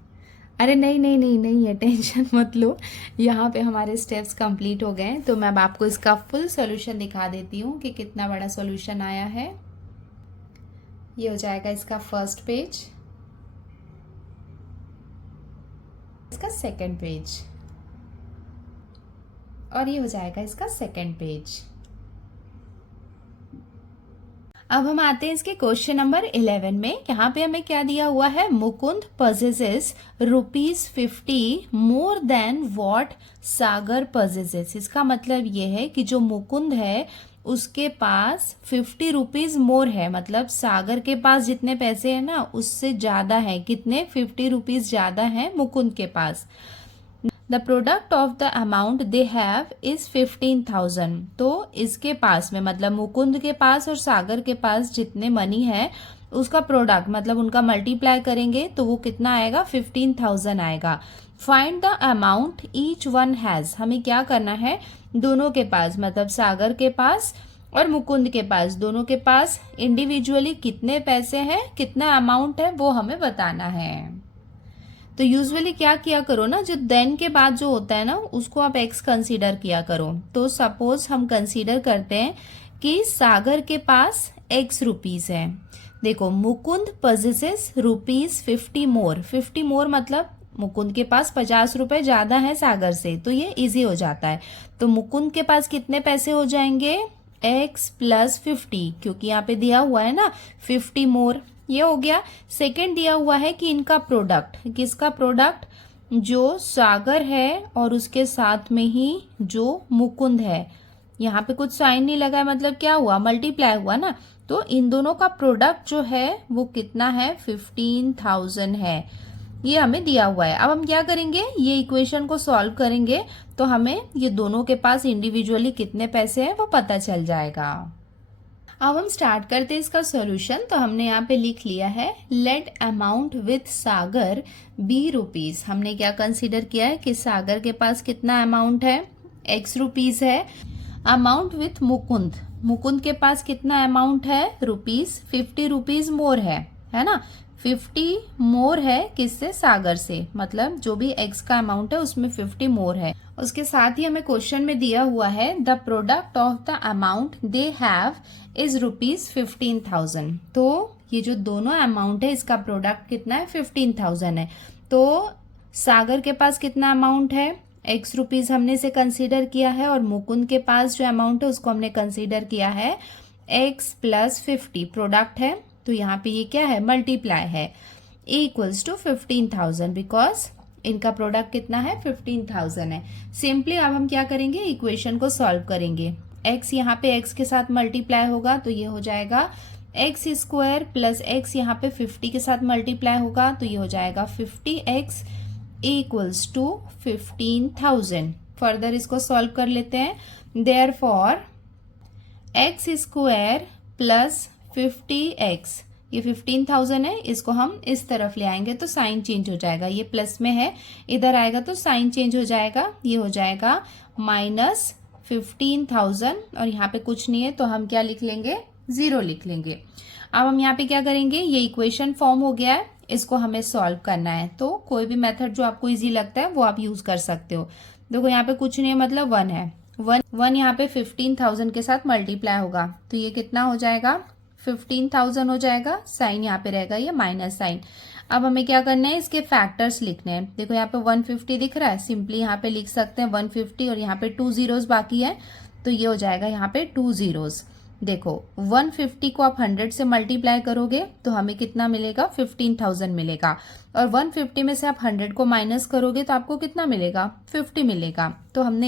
अरे नहीं नहीं नहीं नहीं है, टेंशन मत लो, यहाँ पे हमारे स्टेप्स कंप्लीट हो गए हैं। तो मैं अब आपको इसका फुल सॉल्यूशन दिखा देती हूँ कि कितना बड़ा सॉल्यूशन आया है। ये हो जाएगा इसका फर्स्ट पेज, इसका सेकंड पेज, और ये हो जाएगा इसका सेकंड पेज। अब हम आते हैं इसके क्वेश्चन नंबर 11 में। यहाँ पे हमें क्या दिया हुआ है, Mukund possesses ₹50 more than what Sagar possesses। इसका मतलब ये है कि जो मुकुंद है उसके पास 50 रुपीज मोर है, मतलब सागर के पास जितने पैसे हैं ना उससे ज्यादा है। कितने? 50 रुपीज ज्यादा है मुकुंद के पास। The product of the amount they have is 15,000। तो इसके पास में, मतलब मुकुंद के पास और सागर के पास जितने मनी है उसका प्रोडक्ट मतलब उनका मल्टीप्लाई करेंगे तो वो कितना आएगा, 15,000 आएगा। Find the amount each one has, हमें क्या करना है, दोनों के पास मतलब सागर के पास और मुकुंद के पास, दोनों के पास इंडिविजुअली कितने पैसे हैं, कितना अमाउंट है, वो हमें बताना है। तो यूजुअली क्या किया करो ना, जो देन के बाद जो होता है ना उसको आप एक्स कंसीडर किया करो। तो सपोज हम कंसीडर करते हैं कि सागर के पास एक्स रुपीज है। देखो मुकुंद पजेसेस रुपीज 50 मोर, 50 मोर मतलब मुकुंद के पास 50 रुपए ज्यादा है सागर से, तो ये इजी हो जाता है। तो मुकुंद के पास कितने पैसे हो जाएंगे, x प्लस 50, क्योंकि यहाँ पे दिया हुआ है ना 50 मोर, ये हो गया। सेकंड दिया हुआ है कि इनका प्रोडक्ट, किसका प्रोडक्ट, जो सागर है और उसके साथ में ही जो मुकुंद है। यहाँ पे कुछ साइन नहीं लगा है, मतलब क्या हुआ, मल्टीप्लाई हुआ ना। तो इन दोनों का प्रोडक्ट जो है वो कितना है, 15,000 है, ये हमें दिया हुआ है। अब हम क्या करेंगे, ये इक्वेशन को सॉल्व करेंगे तो हमें ये दोनों के पास इंडिविजुअली कितने पैसे हैं वो पता चल जाएगा। अब हम स्टार्ट करते हैं इसका सॉल्यूशन। तो हमने यहाँ पे लिख लिया है, let amount with Sagar be rupees. हमने क्या कंसीडर किया है कि सागर के पास कितना अमाउंट है, x रुपीज है। अमाउंट विथ मुकुंद, मुकुंद के पास कितना अमाउंट है, रुपीज 50 रुपीज मोर है ना, 50 मोर है किससे, सागर से, मतलब जो भी x का अमाउंट है उसमें 50 मोर है। उसके साथ ही हमें क्वेश्चन में दिया हुआ है, the product of the amount they have is rupees 15,000। तो ये जो दोनों अमाउंट है इसका प्रोडक्ट कितना है, 15,000 है। तो सागर के पास कितना अमाउंट है, x रुपीज हमने इसे कंसीडर किया है, और मुकुंद के पास जो अमाउंट है उसको हमने कंसीडर किया है x प्लस 50, प्रोडक्ट है तो यहाँ पे ये क्या है, मल्टीप्लाई है, इक्वल्स टू 15,000, बिकॉज इनका प्रोडक्ट कितना है, 15,000 है। सिंपली अब हम क्या करेंगे, इक्वेशन को सॉल्व करेंगे। x यहाँ पे x के साथ मल्टीप्लाई होगा तो ये हो जाएगा x स्क्वायर प्लस x यहाँ पे 50 के साथ मल्टीप्लाई होगा तो ये हो जाएगा 50x इक्वल्स टू 15,000। फर्दर इसको सॉल्व कर लेते हैं। Therefore x square plus 50x, ये 15,000 है, इसको हम इस तरफ ले आएंगे तो साइन चेंज हो जाएगा, ये प्लस में है, इधर आएगा तो साइन चेंज हो जाएगा, ये हो जाएगा माइनस 15,000, और यहाँ पे कुछ नहीं है तो हम क्या लिख लेंगे, 0 लिख लेंगे। अब हम यहाँ पे क्या करेंगे, ये इक्वेशन फॉर्म हो गया है, इसको हमें सॉल्व करना है। तो कोई भी मेथड जो आपको इजी लगता है वो आप यूज कर सकते हो। देखो यहाँ पे कुछ नहीं है, मतलब 1 है, 1 यहाँ पे 15,000 के साथ मल्टीप्लाई होगा तो ये कितना हो जाएगा, 15,000 हो जाएगा, साइन यहाँ पे रहेगा ये माइनस साइन। अब हमें क्या करना है, इसके फैक्टर्स लिखने हैं। देखो यहाँ पे 150 दिख रहा है, सिंपली यहाँ पे लिख सकते हैं 150, और यहाँ पे 2 zeros बाकी है तो ये हो जाएगा यहाँ पे 2 zeros। देखो 150 को आप 100 से मल्टीप्लाई करोगे तो हमें कितना मिलेगा, 15,000 मिलेगा, और 150 में से आप 100 को माइनस करोगे तो आपको कितना मिलेगा, 50 मिलेगा। तो हमने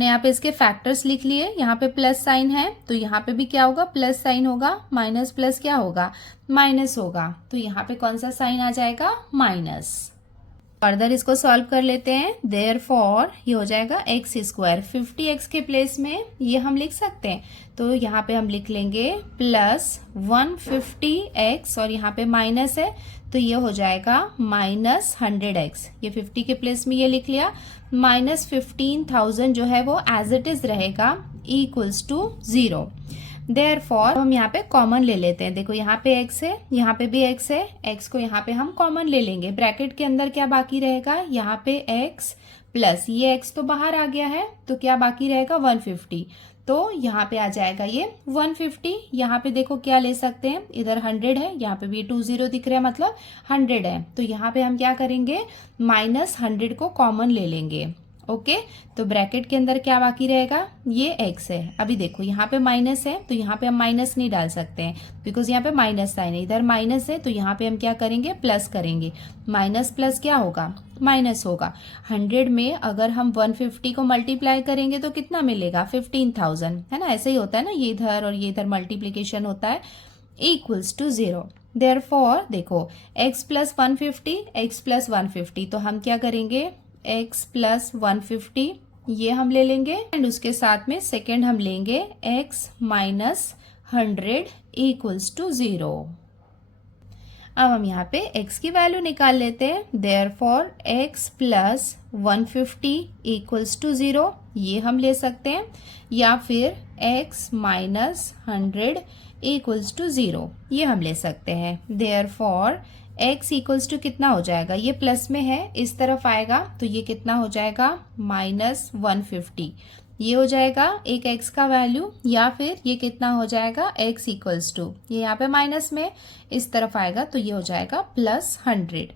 यहाँ पे इसके फैक्टर्स लिख लिए। यहाँ पे प्लस साइन है तो यहाँ पे भी क्या होगा, प्लस साइन होगा, माइनस प्लस क्या होगा, माइनस होगा, तो यहाँ पे कौन सा साइन आ जाएगा, माइनस। फर्दर इसको सॉल्व कर लेते हैं। देयरफॉर ये हो जाएगा x स्क्वायर, 50x के प्लेस में ये हम लिख सकते हैं, तो यहाँ पे हम लिख लेंगे प्लस 150x, और यहाँ पे माइनस है तो ये हो जाएगा माइनस 100x, ये 50 के प्लेस में ये लिख लिया, माइनस 15,000 जो है वो एज इट इज रहेगा, इक्वल्स टू 0। देयरफॉर हम यहाँ पे कॉमन ले लेते हैं। देखो यहाँ पे x है, यहाँ पे भी x है, x को यहाँ पे हम कॉमन ले लेंगे। ब्रैकेट के अंदर क्या बाकी रहेगा, यहाँ पे x प्लस ये x तो बाहर आ गया है तो क्या बाकी रहेगा, 150, तो यहाँ पे आ जाएगा ये 150। यहाँ पे देखो क्या ले सकते हैं, इधर 100 है, यहाँ पे भी 2 0 दिख रहा है, मतलब 100 है, तो यहाँ पे हम क्या करेंगे, माइनस 100 को कॉमन ले लेंगे। ओके, तो ब्रैकेट के अंदर क्या बाकी रहेगा, ये x है। अभी देखो यहाँ पे माइनस है तो यहाँ पे हम माइनस नहीं डाल सकते हैं, बिकॉज यहाँ पे माइनस साइन है, इधर माइनस है तो यहाँ पे हम क्या करेंगे, प्लस करेंगे। माइनस प्लस क्या होगा, माइनस होगा। 100 में अगर हम 150 को मल्टीप्लाई करेंगे तो कितना मिलेगा, 15,000, है ना, ऐसे ही होता है ना, ये इधर और ये इधर मल्टीप्लीकेशन होता है, इक्वल्स टू 0। देयरफॉर देखो x प्लस 150, x प्लस 150, तो हम क्या करेंगे, x प्लस 150 ये हम ले लेंगे, एंड उसके साथ में सेकेंड हम लेंगे x माइनस 100 इक्वल्स टू 0। अब हम यहाँ पे x की वैल्यू निकाल लेते हैं। Therefore x plus 150 equals to 0, ये हम ले सकते हैं, या फिर x माइनस 100 इक्वल्स टू 0, ये हम ले सकते हैं। देयरफॉर x इक्वल्स टू कितना हो जाएगा, ये प्लस में है, इस तरफ आएगा तो ये कितना हो जाएगा माइनस 150, ये हो जाएगा एक x का वैल्यू, या फिर ये कितना हो जाएगा x इक्वल्स टू, ये यहाँ पे माइनस में इस तरफ आएगा तो ये हो जाएगा प्लस 100।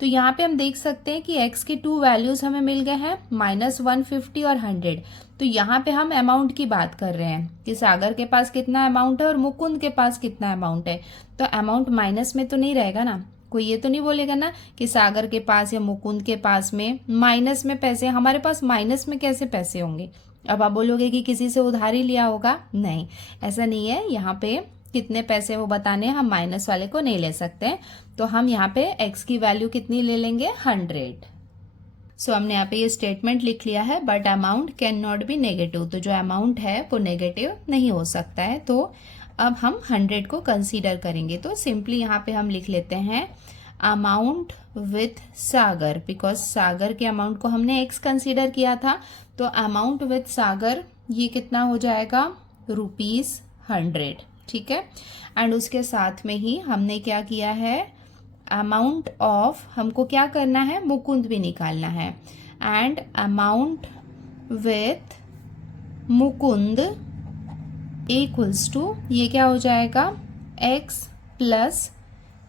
तो यहाँ पे हम देख सकते हैं कि x के टू वैल्यूज हमें मिल गए हैं, माइनस 150 और 100। तो यहाँ पे हम अमाउंट की बात कर रहे हैं कि सागर के पास कितना अमाउंट है और मुकुंद के पास कितना अमाउंट है। तो अमाउंट माइनस में तो नहीं रहेगा ना, कोई ये तो नहीं बोलेगा ना कि सागर के पास या मुकुंद के पास में माइनस में पैसे, हमारे पास माइनस में कैसे पैसे होंगे। अब आप बोलोगे कि किसी से उधारी लिया होगा, नहीं, ऐसा नहीं है। यहाँ पे कितने पैसे वो बताने, हम माइनस वाले को नहीं ले सकते। तो हम यहाँ पे x की वैल्यू कितनी ले लेंगे, 100। सो हमने यहाँ पे ये स्टेटमेंट लिख लिया है, but amount can not be negative, तो जो अमाउंट है वो नेगेटिव नहीं हो सकता है। तो अब हम 100 को कंसीडर करेंगे। तो सिंपली यहाँ पे हम लिख लेते हैं अमाउंट विथ सागर, बिकॉज सागर के अमाउंट को हमने x कंसीडर किया था। तो अमाउंट विथ सागर ये कितना हो जाएगा, ₹100, ठीक है। एंड उसके साथ में ही हमने क्या किया है, अमाउंट ऑफ, हमको क्या करना है, मुकुंद भी निकालना है। And amount with Mukund equals to, ये क्या हो जाएगा, x प्लस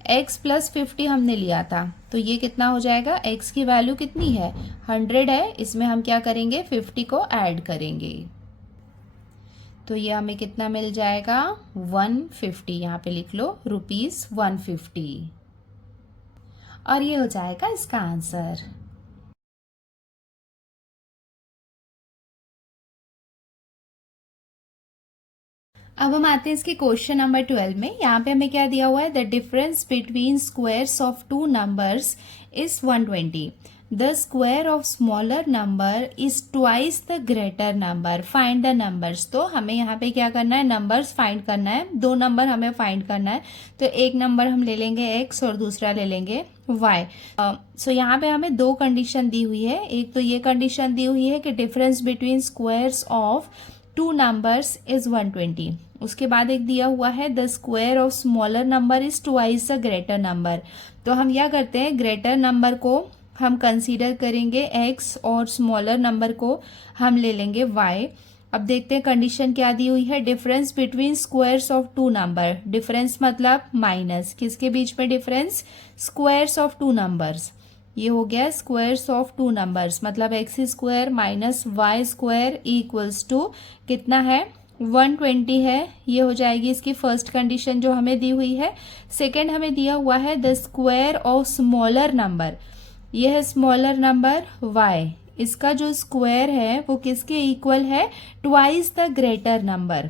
50 हमने लिया था, तो ये कितना हो जाएगा, x की वैल्यू कितनी है, 100 है, इसमें हम क्या करेंगे, 50 को ऐड करेंगे, तो ये हमें कितना मिल जाएगा, 150, यहाँ पे लिख लो ₹150, और ये हो जाएगा इसका आंसर। अब हम आते हैं इसके क्वेश्चन नंबर 12 में। यहाँ पे हमें क्या दिया हुआ है, the difference between squares of two numbers is 120, the square of smaller number is twice the greater number, find the numbers. तो हमें यहाँ पे क्या करना है, नंबर्स फाइंड करना है, दो नंबर हमें फाइंड करना है। तो एक नंबर हम ले लेंगे x और दूसरा ले लेंगे y। सो यहाँ पे हमें दो कंडीशन दी हुई है, एक तो ये कंडीशन दी हुई है कि difference between squares of two numbers is 120, उसके बाद एक दिया हुआ है the square of smaller number is twice the greater number. तो हम क्या करते हैं, ग्रेटर नंबर को हम कंसीडर करेंगे x और स्मॉलर नंबर को हम ले लेंगे y। अब देखते हैं कंडीशन क्या दी हुई है, difference between squares of two number, difference मतलब माइनस, किसके बीच में difference, squares of two numbers, ये हो गया स्क्वायर्स ऑफ टू नंबर्स, मतलब x square minus y square equals to कितना है, 120 है, ये हो जाएगी इसकी फर्स्ट कंडीशन जो हमें दी हुई है। सेकंड हमें दिया हुआ है the square of smaller number, ये है स्मॉलर नंबर y, इसका जो स्क्वायर है वो किसके इक्वल है, twice the greater number,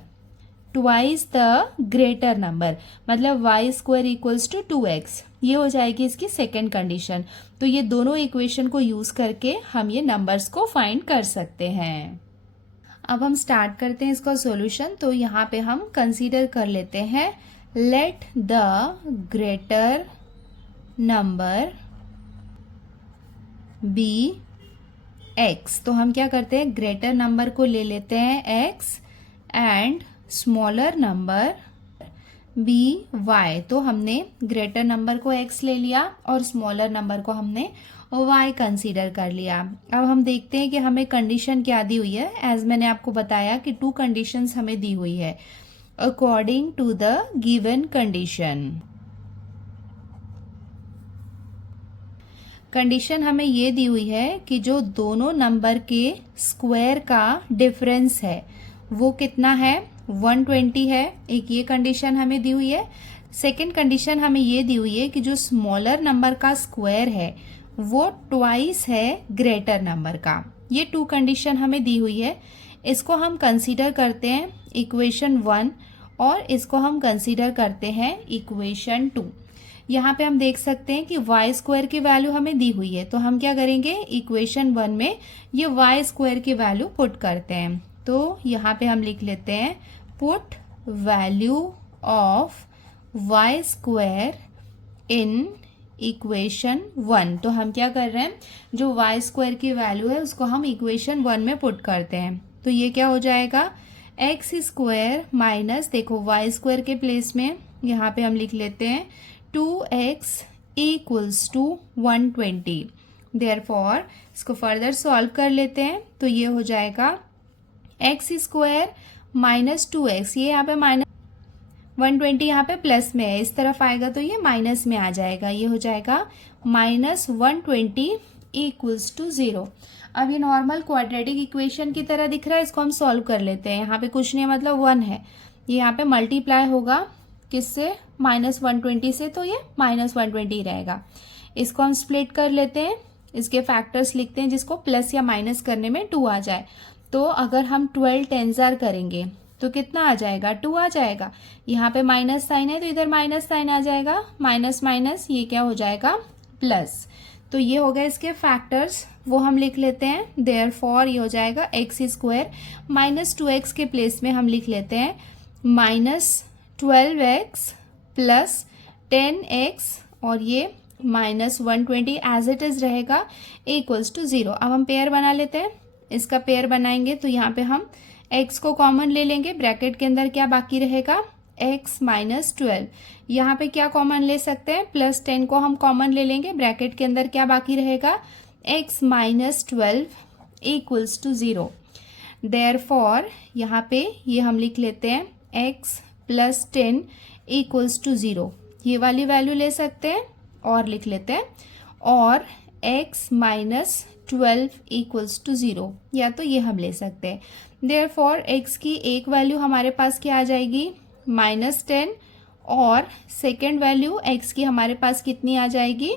twice the greater number, मतलब y square equals to 2x, ये हो जाएगी इसकी सेकेंड कंडीशन। तो ये दोनों इक्वेशन को यूज करके हम ये नंबर्स को फाइंड कर सकते हैं। अब हम स्टार्ट करते हैं इसका सॉल्यूशन। तो यहाँ पे हम कंसीडर कर लेते हैं let the greater number be x। तो हम क्या करते हैं, ग्रेटर नंबर को ले लेते हैं x and smaller number be y। तो हमने ग्रेटर नंबर को x ले लिया और स्मॉलर नंबर को हमने y कंसीडर कर लिया। अब हम देखते हैं कि हमें कंडीशन क्या दी हुई है। एज मैंने आपको बताया कि टू कंडीशंस हमें दी हुई है according to the given condition. Condition हमें ये दी हुई है कि जो दोनों नंबर के स्क्वायर का डिफरेंस है वो कितना है, 120 है। एक ये कंडीशन हमें दी हुई है। सेकंड कंडीशन हमें ये दी हुई है कि जो स्मॉलर नंबर का स्क्वायर है वो ट्वाइस है ग्रेटर नंबर का। ये टू कंडीशन हमें दी हुई है। इसको हम कंसीडर करते हैं इक्वेशन 1 और इसको हम कंसीडर करते हैं इक्वेशन 2। यहाँ पे हम देख सकते हैं कि y स्क्वायर की वैल्यू हमें दी हुई है, तो हम क्या करेंगे, इक्वेशन 1 में ये y स्क्वायर की वैल्यू पुट करते हैं। तो यहाँ पे हम लिख लेते हैं put value of y square in equation 1। तो हम क्या कर रहे हैं, जो वाई स्क्वायर की वैल्यू है उसको हम इक्वेशन 1 में पुट करते हैं। तो ये क्या हो जाएगा, एक्स स्क्वायर माइनस, देखो वाई स्क्वायर के प्लेस में यहाँ पे हम लिख लेते हैं 2x इक्वल्स टू 120। देयरफॉर इसको फर्दर सॉल्व कर लेते हैं। तो ये हो जाएगा एक्स स्क्वायर माइनस 2x, ये यहाँ पे माइनस 120 यहाँ पे प्लस में है, इस तरफ आएगा तो ये माइनस में आ जाएगा। ये हो जाएगा -120 इक्वल्स टू 0। अब ये नॉर्मल क्वाड्रेटिक इक्वेशन की तरह दिख रहा है, इसको हम सॉल्व कर लेते हैं। यहाँ पे कुछ नहीं, मतलब 1 है, ये यहाँ पे मल्टीप्लाई होगा किससे, -120 से, तो ये -120 रहेगा। इसको हम स्प्लिट कर लेते हैं, इसके फैक्टर्स लिखते हैं जिसको प्लस या माइनस करने में 2 आ जाए। तो अगर हम 12 टेंजार करेंगे तो कितना आ जाएगा, 2 आ जाएगा। यहाँ पे माइनस साइन है तो इधर माइनस साइन आ जाएगा, माइनस माइनस ये क्या हो जाएगा, प्लस। तो ये हो गए इसके फैक्टर्स, वो हम लिख लेते हैं। देयरफॉर ये हो जाएगा एक्स स्क्वायर माइनस 2x के प्लेस में हम लिख लेते हैं -12x प्लस 10x, और ये -120 एज इट इज रहेगा इक्वल्स टू 0। अब हम पेयर बना लेते हैं, इसका पेयर बनाएंगे तो यहाँ पे हम x को कॉमन ले लेंगे, ब्रैकेट के अंदर क्या बाकी रहेगा, x माइनस 12। यहाँ पे क्या कॉमन ले सकते हैं, +10 को हम कॉमन ले लेंगे, ब्रैकेट के अंदर क्या बाकी रहेगा, x minus 12 equals to 0। Therefore यहाँ पे ये हम लिख लेते हैं x प्लस 10 इक्वल्स टू 0, ये वाली वैल्यू ले सकते हैं और लिख लेते हैं, और x माइनस 12 इक्वल्स टू 0, या तो ये हम ले सकते हैं। देयरफॉर x की एक वैल्यू हमारे पास क्या आ जाएगी, -10, और सेकेंड वैल्यू x की हमारे पास कितनी आ जाएगी,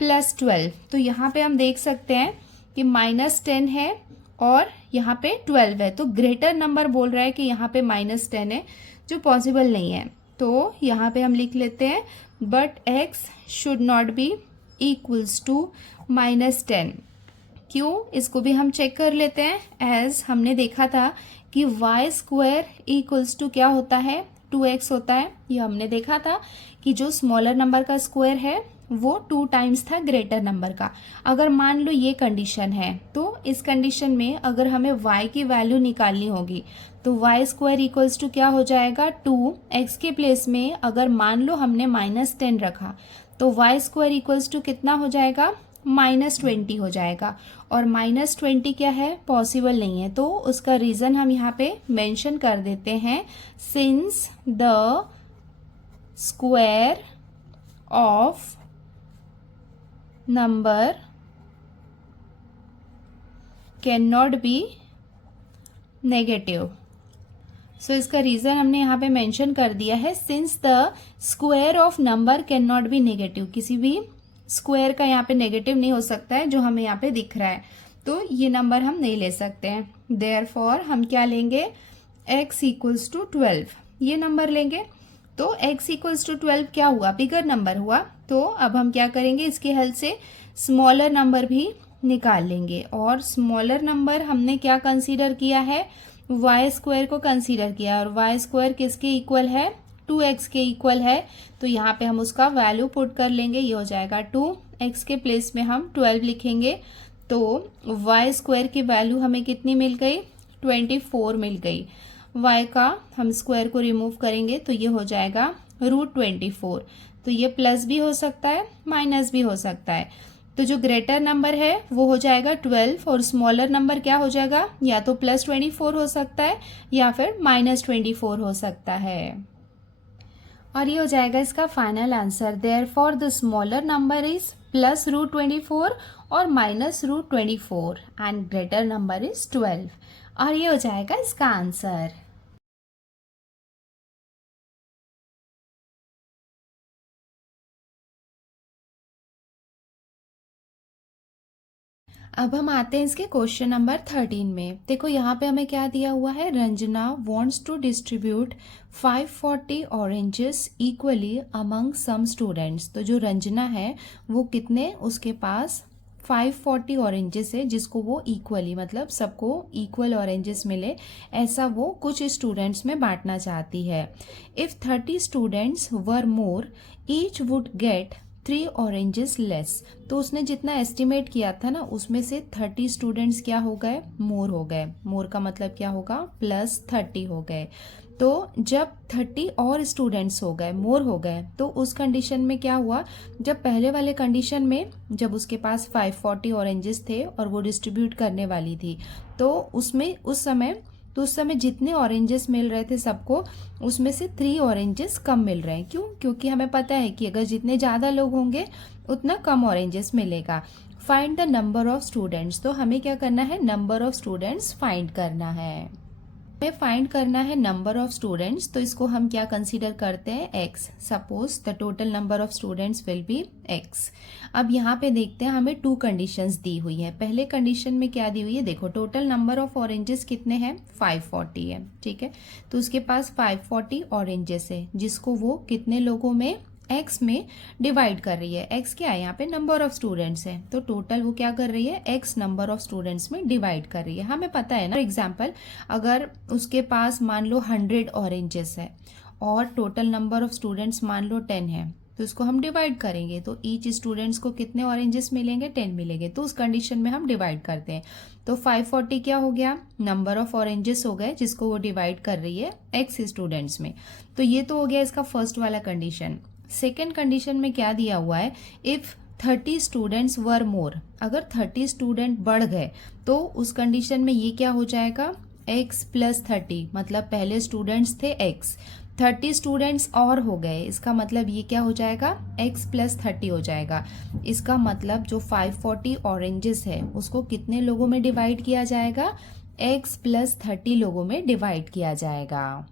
+12। तो यहाँ पे हम देख सकते हैं कि -10 है और यहाँ पे 12 है, तो ग्रेटर नंबर बोल रहा है कि यहाँ पे -10 है, जो पॉसिबल नहीं है। तो यहाँ पे हम लिख लेते हैं but x should not be equals to -10। क्यों, इसको भी हम चेक कर लेते हैं। एज हमने देखा था कि वाई स्क्वायर इक्वल्स टू क्या होता है, 2x होता है। ये हमने देखा था कि जो स्मॉलर नंबर का स्क्वायर है वो 2 टाइम्स था ग्रेटर नंबर का। अगर मान लो ये कंडीशन है, तो इस कंडीशन में अगर हमें y की वैल्यू निकालनी होगी तो वाई स्क्वायर इक्वल्स टू क्या हो जाएगा, 2x के प्लेस में अगर मान लो हमने -10 रखा तो वाई स्क्वायर इक्वल्स टू कितना हो जाएगा, -20 हो जाएगा। और -20 क्या है, पॉसिबल नहीं है, तो उसका रीज़न हम यहाँ पे मेंशन कर देते हैं, since the square of number can not be negative. So इसका रीज़न हमने यहाँ पे मेंशन कर दिया है, since the square of number can not be negative. किसी भी स्क्वायर का यहाँ पे नेगेटिव नहीं हो सकता है, जो हमें यहाँ पे दिख रहा है, तो ये नंबर हम नहीं ले सकते हैं। देयरफॉर हम क्या लेंगे, x इक्वल्स टू 12, ये नंबर लेंगे। तो x इक्वल्स टू 12 क्या हुआ, बिगर नंबर हुआ। तो अब हम क्या करेंगे, इसकी हेल्प से स्मॉलर नंबर भी निकाल लेंगे। और स्मॉलर नंबर हमने क्या कंसीडर किया है, वाई स्क्वायर को कंसीडर किया, और वाई स्क्वायर किसके इक्वल है, 2x के इक्वल है। तो यहाँ पे हम उसका वैल्यू पुट कर लेंगे, ये हो जाएगा 2x के प्लेस में हम 12 लिखेंगे। तो वाई स्क्वायर की वैल्यू हमें कितनी मिल गई, 24 मिल गई। y का हम स्क्वायर को रिमूव करेंगे तो ये हो जाएगा √24। तो ये प्लस भी हो सकता है, माइनस भी हो सकता है। तो जो ग्रेटर नंबर है वो हो जाएगा 12, और स्मॉलर नंबर क्या हो जाएगा, या तो +24 हो सकता है या फिर -24 हो सकता है। और ये हो जाएगा इसका final answer. Therefore the smaller number is +√24 और -√24 एंड ग्रेटर नंबर इज 12। और ये हो जाएगा इसका आंसर। अब हम आते हैं इसके क्वेश्चन नंबर 13 में। देखो यहाँ पे हमें क्या दिया हुआ है, Ranjana wants to distribute 540 oranges equally among some students. तो जो रंजना है वो कितने, उसके पास 540 ऑरेंजेस है जिसको वो इक्वली, मतलब सबको इक्वल ऑरेंजेस मिले, ऐसा वो कुछ स्टूडेंट्स में बांटना चाहती है। If 30 students were more each would get 3 oranges less. तो उसने जितना एस्टिमेट किया था ना उसमें से 30 स्टूडेंट्स क्या हो गए, मोर हो गए। मोर का मतलब क्या होगा, प्लस 30 हो गए। तो जब 30 और स्टूडेंट्स हो गए, मोर हो गए, तो उस कंडीशन में क्या हुआ, जब पहले वाले कंडीशन में जब उसके पास 540 ऑरेंजेस थे और वो डिस्ट्रीब्यूट करने वाली थी, तो उसमें उस समय जितने ऑरेंजेस मिल रहे थे सबको, उसमें से 3 ऑरेंजेस कम मिल रहे हैं। क्यों? क्योंकि हमें पता है कि अगर जितने ज़्यादा लोग होंगे उतना कम ऑरेंजेस मिलेगा। Find the number of students, तो हमें क्या करना है, नंबर ऑफ स्टूडेंट्स फाइंड करना है। हमें फाइंड करना है नंबर ऑफ स्टूडेंट्स, तो इसको हम क्या कंसीडर करते हैं, x. Suppose the total number of students will B x. अब यहाँ पे देखते हैं हमें 2 कंडीशंस दी हुई है। पहले कंडीशन में क्या दी हुई है, देखो टोटल नंबर ऑफ ऑरेंजेस कितने हैं, 540 है, ठीक है। तो उसके पास 540 ऑरेंजेस है जिसको वो कितने लोगों में, एक्स में डिवाइड कर रही है। एक्स क्या है यहाँ पे, नंबर ऑफ स्टूडेंट्स है, तो टोटल वो क्या कर रही है, एक्स नंबर ऑफ स्टूडेंट्स में डिवाइड कर रही है। हमें पता है ना, फॉर एग्जाम्पल अगर उसके पास मान लो 100 ऑरेंजेस है और टोटल नंबर ऑफ स्टूडेंट्स मान लो 10 है, तो इसको हम डिवाइड करेंगे तो ईच स्टूडेंट्स को कितने ऑरेंजेस मिलेंगे, 10 मिलेंगे। तो उस कंडीशन में हम डिवाइड करते हैं। तो 540 क्या हो गया, नंबर ऑफ ऑरेंजेस हो गए जिसको वो डिवाइड कर रही है एक्स स्टूडेंट्स में। तो ये तो हो गया इसका फर्स्ट वाला कंडीशन। सेकेंड कंडीशन में क्या दिया हुआ है, इफ 30 स्टूडेंट्स वर मोर, अगर 30 स्टूडेंट बढ़ गए तो उस कंडीशन में ये क्या हो जाएगा, x प्लस 30, मतलब पहले स्टूडेंट्स थे x, 30 स्टूडेंट्स और हो गए, इसका मतलब ये क्या हो जाएगा, x प्लस 30 हो जाएगा। इसका मतलब जो 540 ऑरेंजेस है उसको कितने लोगों में डिवाइड किया जाएगा, x प्लस 30 लोगों में डिवाइड किया जाएगा।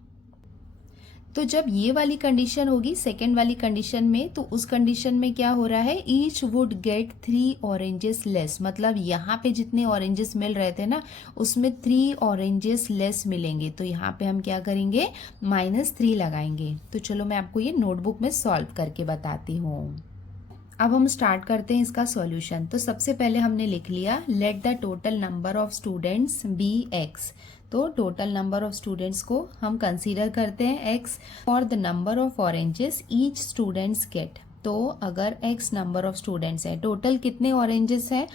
तो जब ये वाली कंडीशन होगी सेकेंड वाली कंडीशन में, तो उस कंडीशन में क्या हो रहा है, each would get 3 oranges less, मतलब यहाँ पे जितने ऑरेंजेस मिल रहे थे ना उसमें 3 ऑरेंजेस लेस मिलेंगे। तो यहाँ पे हम क्या करेंगे, -3 लगाएंगे। तो चलो मैं आपको ये नोटबुक में सॉल्व करके बताती हूँ। अब हम स्टार्ट करते हैं इसका सॉल्यूशन। तो सबसे पहले हमने लिख लिया, let the total number of students be x. तो टोटल नंबर ऑफ स्टूडेंट्स को हम कंसीडर करते हैं x. For the number of oranges each students get, तो अगर एक्स नंबर ऑफ स्टूडेंट्स है, टोटल कितने ऑरेंजेस हैं,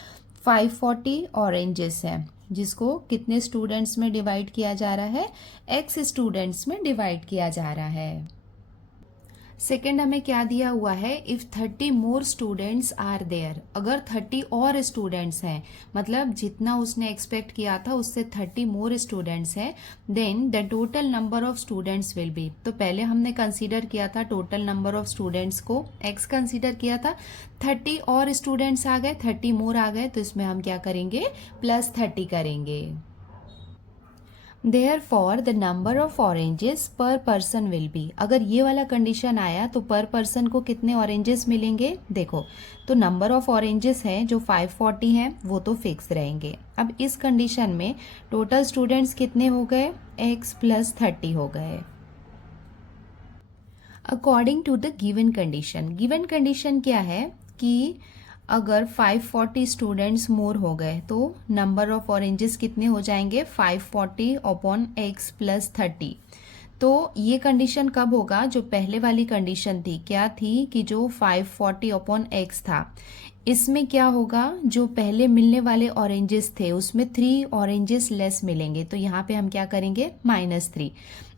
540 ऑरेंजेस हैं जिसको कितने स्टूडेंट्स में डिवाइड किया जा रहा है, एक्स स्टूडेंट्स में डिवाइड किया जा रहा है। सेकेंड हमें क्या दिया हुआ है, if 30 more students are there, अगर 30 और स्टूडेंट्स हैं, मतलब जितना उसने एक्सपेक्ट किया था उससे 30 मोर स्टूडेंट्स हैं, then the total number of students will be. तो पहले हमने कंसीडर किया था टोटल नंबर ऑफ स्टूडेंट्स को एक्स कंसीडर किया था, 30 और स्टूडेंट्स आ गए, 30 मोर आ गए, तो इसमें हम क्या करेंगे, +30 करेंगे। Therefore the number of oranges per person will be, अगर ये वाला कंडीशन आया तो पर पर्सन को कितने ऑरेंजेस मिलेंगे, देखो तो नंबर ऑफ ऑरेंजेस है जो 540 हैं वो तो फिक्स रहेंगे। अब इस कंडीशन में टोटल स्टूडेंट्स कितने हो गए, x प्लस 30 हो गए। According to the given condition, given condition क्या है कि अगर 540 स्टूडेंट्स मोर हो गए तो नंबर ऑफ ऑरेंजेस कितने हो जाएंगे, 540 अपॉन x प्लस 30। तो ये कंडीशन कब होगा, जो पहले वाली कंडीशन थी, क्या थी कि जो 540 अपॉन x था, इसमें क्या होगा, जो पहले मिलने वाले ऑरेंजेस थे उसमें 3 ऑरेंजेस लेस मिलेंगे। तो यहाँ पे हम क्या करेंगे, -3।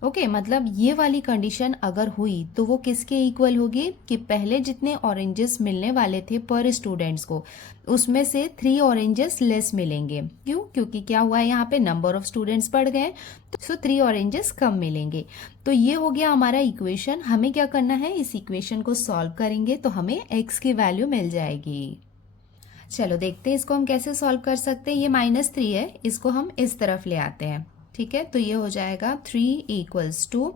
ओके, मतलब ये वाली कंडीशन अगर हुई तो वो किसके इक्वल होगी, कि पहले जितने ऑरेंजेस मिलने वाले थे पर स्टूडेंट्स को उसमें से 3 ऑरेंजेस लेस मिलेंगे। क्यों? क्योंकि क्या हुआ है, यहाँ पे नंबर ऑफ स्टूडेंट्स बढ़ गए, सो 3 ऑरेंजेस कम मिलेंगे। तो ये हो गया हमारा इक्वेशन। हमें क्या करना है, इस इक्वेशन को सॉल्व करेंगे तो हमें x की वैल्यू मिल जाएगी। चलो देखते हैं इसको हम कैसे सॉल्व कर सकते हैं। ये -3 है, इसको हम इस तरफ ले आते हैं, ठीक है। तो ये हो जाएगा 3 =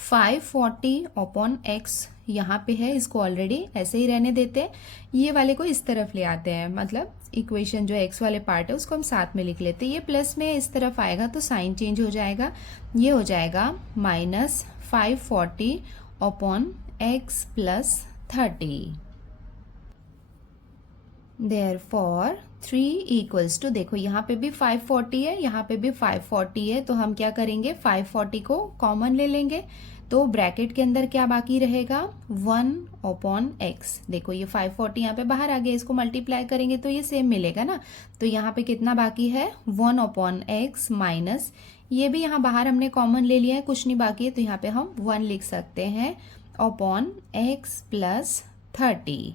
540 अपॉन x, यहाँ पे है, इसको ऑलरेडी ऐसे ही रहने देते हैं। ये वाले को इस तरफ ले आते हैं, मतलब इक्वेशन जो x वाले पार्ट है उसको हम साथ में लिख लेते हैं। ये प्लस में इस तरफ आएगा तो साइन चेंज हो जाएगा, ये हो जाएगा -540 upon x plus 30। Therefore 3 equals to, देखो यहाँ पे भी 540 है, यहाँ पे भी 540 है, तो हम क्या करेंगे 540 को कॉमन ले लेंगे। तो ब्रैकेट के अंदर क्या बाकी रहेगा 1/x। देखो ये 540 यहाँ पे बाहर आ गया, इसको मल्टीप्लाई करेंगे तो ये सेम मिलेगा ना। तो यहाँ पे कितना बाकी है 1/x माइनस, ये भी यहाँ बाहर हमने कॉमन ले लिया है, कुछ नहीं बाकी है, तो यहाँ पे हम 1 लिख सकते हैं अपॉन x प्लस 30।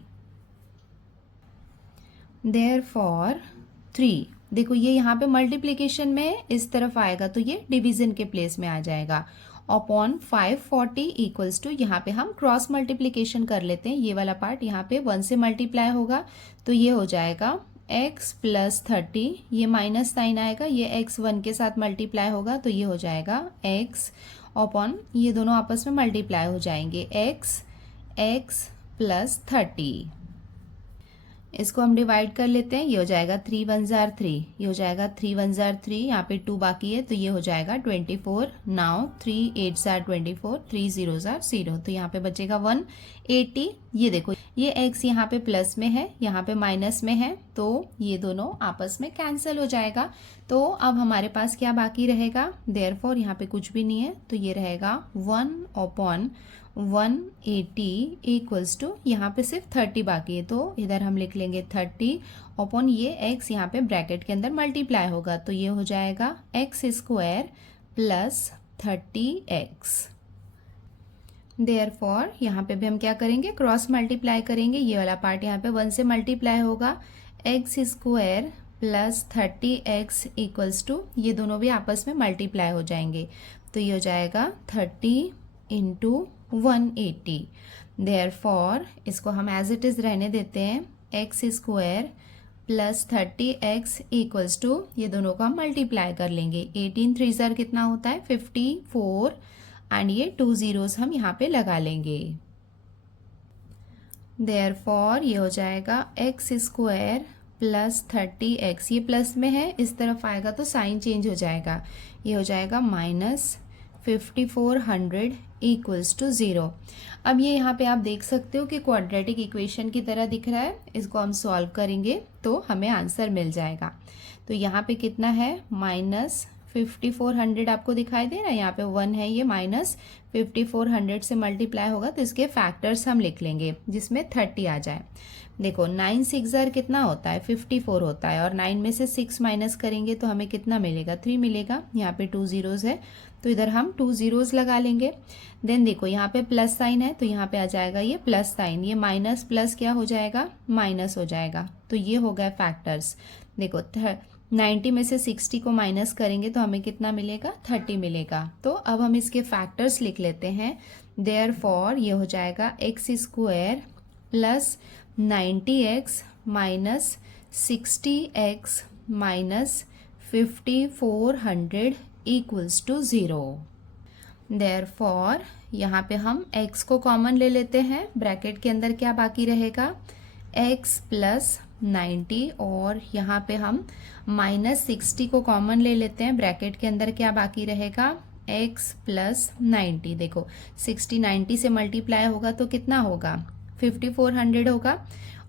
देयरफॉर 3, देखो ये यहाँ पे मल्टीप्लिकेशन में इस तरफ आएगा तो ये डिवीजन के प्लेस में आ जाएगा। अपॉन 540 इक्वल्स टू, यहाँ पे हम क्रॉस मल्टीप्लिकेशन कर लेते हैं, ये वाला पार्ट यहाँ पे 1 से मल्टीप्लाई होगा तो ये हो जाएगा x प्लस 30, ये माइनस साइन आएगा, ये x 1 के साथ मल्टीप्लाई होगा तो ये हो जाएगा x अपॉन, ये दोनों आपस में मल्टीप्लाई हो जाएंगे x प्लस 30। इसको हम डिवाइड कर लेते हैं, ये हो जाएगा 3 1 जार 3, ये हो जाएगा 3 1 जार 3, यहाँ पे 2 बाकी है तो ये हो जाएगा 24। नाउ 3 8 जार 24, 3 0 जार 0, तो यहाँ पे बचेगा 180। ये देखो ये x यहाँ पे प्लस में है, यहाँ पे माइनस में है, तो ये दोनों आपस में कैंसिल हो जाएगा। तो अब हमारे पास क्या बाकी रहेगा, देयरफॉर यहाँ पे कुछ भी नहीं है तो ये रहेगा 1/180 इक्वल्स टू, यहाँ पे सिर्फ 30 बाकी है तो इधर हम लिख लेंगे 30 अपॉन, ये x यहाँ पे ब्रैकेट के अंदर मल्टीप्लाई होगा तो ये हो जाएगा x square plus 30x। Therefore यहाँ पे भी हम क्या करेंगे क्रॉस मल्टीप्लाई करेंगे, ये वाला पार्ट यहाँ पे 1 से मल्टीप्लाई होगा, x square plus 30x equals to, ये दोनों भी आपस में मल्टीप्लाई हो जाएंगे तो ये हो जाएगा 30 इंटू 180। देयरफॉर इसको हम एज इट इज रहने देते हैं, x square plus 30x equals to, ये दोनों को हम मल्टीप्लाई कर लेंगे, 18 3 ज़र कितना होता है 54, एंड ये 2 zeros हम यहाँ पे लगा लेंगे। देयरफॉर ये हो जाएगा x स्क्वायर प्लस 30x, ये प्लस में है, इस तरफ आएगा तो साइन चेंज हो जाएगा, ये हो जाएगा माइनस 5400 इक्वल्स टू 0। अब ये यहाँ पे आप देख सकते हो कि क्वाड्रेटिक इक्वेशन की तरह दिख रहा है, इसको हम सॉल्व करेंगे तो हमें आंसर मिल जाएगा। तो यहाँ पे कितना है माइनस 5400 आपको दिखाई दे रहा है, यहाँ पे 1 है, ये माइनस 5400 से मल्टीप्लाई होगा तो इसके फैक्टर्स हम लिख लेंगे जिसमें 30 आ जाए। देखो 9 6 ज़र कितना होता है 54 होता है, और 9 में से 6 माइनस करेंगे तो हमें कितना मिलेगा 3 मिलेगा, यहाँ पे 2 zeros है तो इधर हम 2 zeros लगा लेंगे। देन देखो यहाँ पे प्लस साइन है तो यहाँ पे आ जाएगा ये प्लस साइन, ये माइनस प्लस क्या हो जाएगा माइनस हो जाएगा, तो ये हो गए फैक्टर्स। देखो 90 में से 60 को माइनस करेंगे तो हमें कितना मिलेगा 30 मिलेगा। तो अब हम इसके फैक्टर्स लिख लेते हैं, देयरफॉर ये हो जाएगा x square plus 90x minus 60x minus 5400 equals to 0। Therefore यहाँ पे हम x को कॉमन ले लेते हैं, ब्रैकेट के अंदर क्या बाकी रहेगा x प्लस 90, और यहाँ पे हम माइनस 60 को कॉमन ले लेते हैं, ब्रैकेट के अंदर क्या बाकी रहेगा x प्लस 90। देखो 60 90 से मल्टीप्लाई होगा तो कितना होगा 5400 होगा,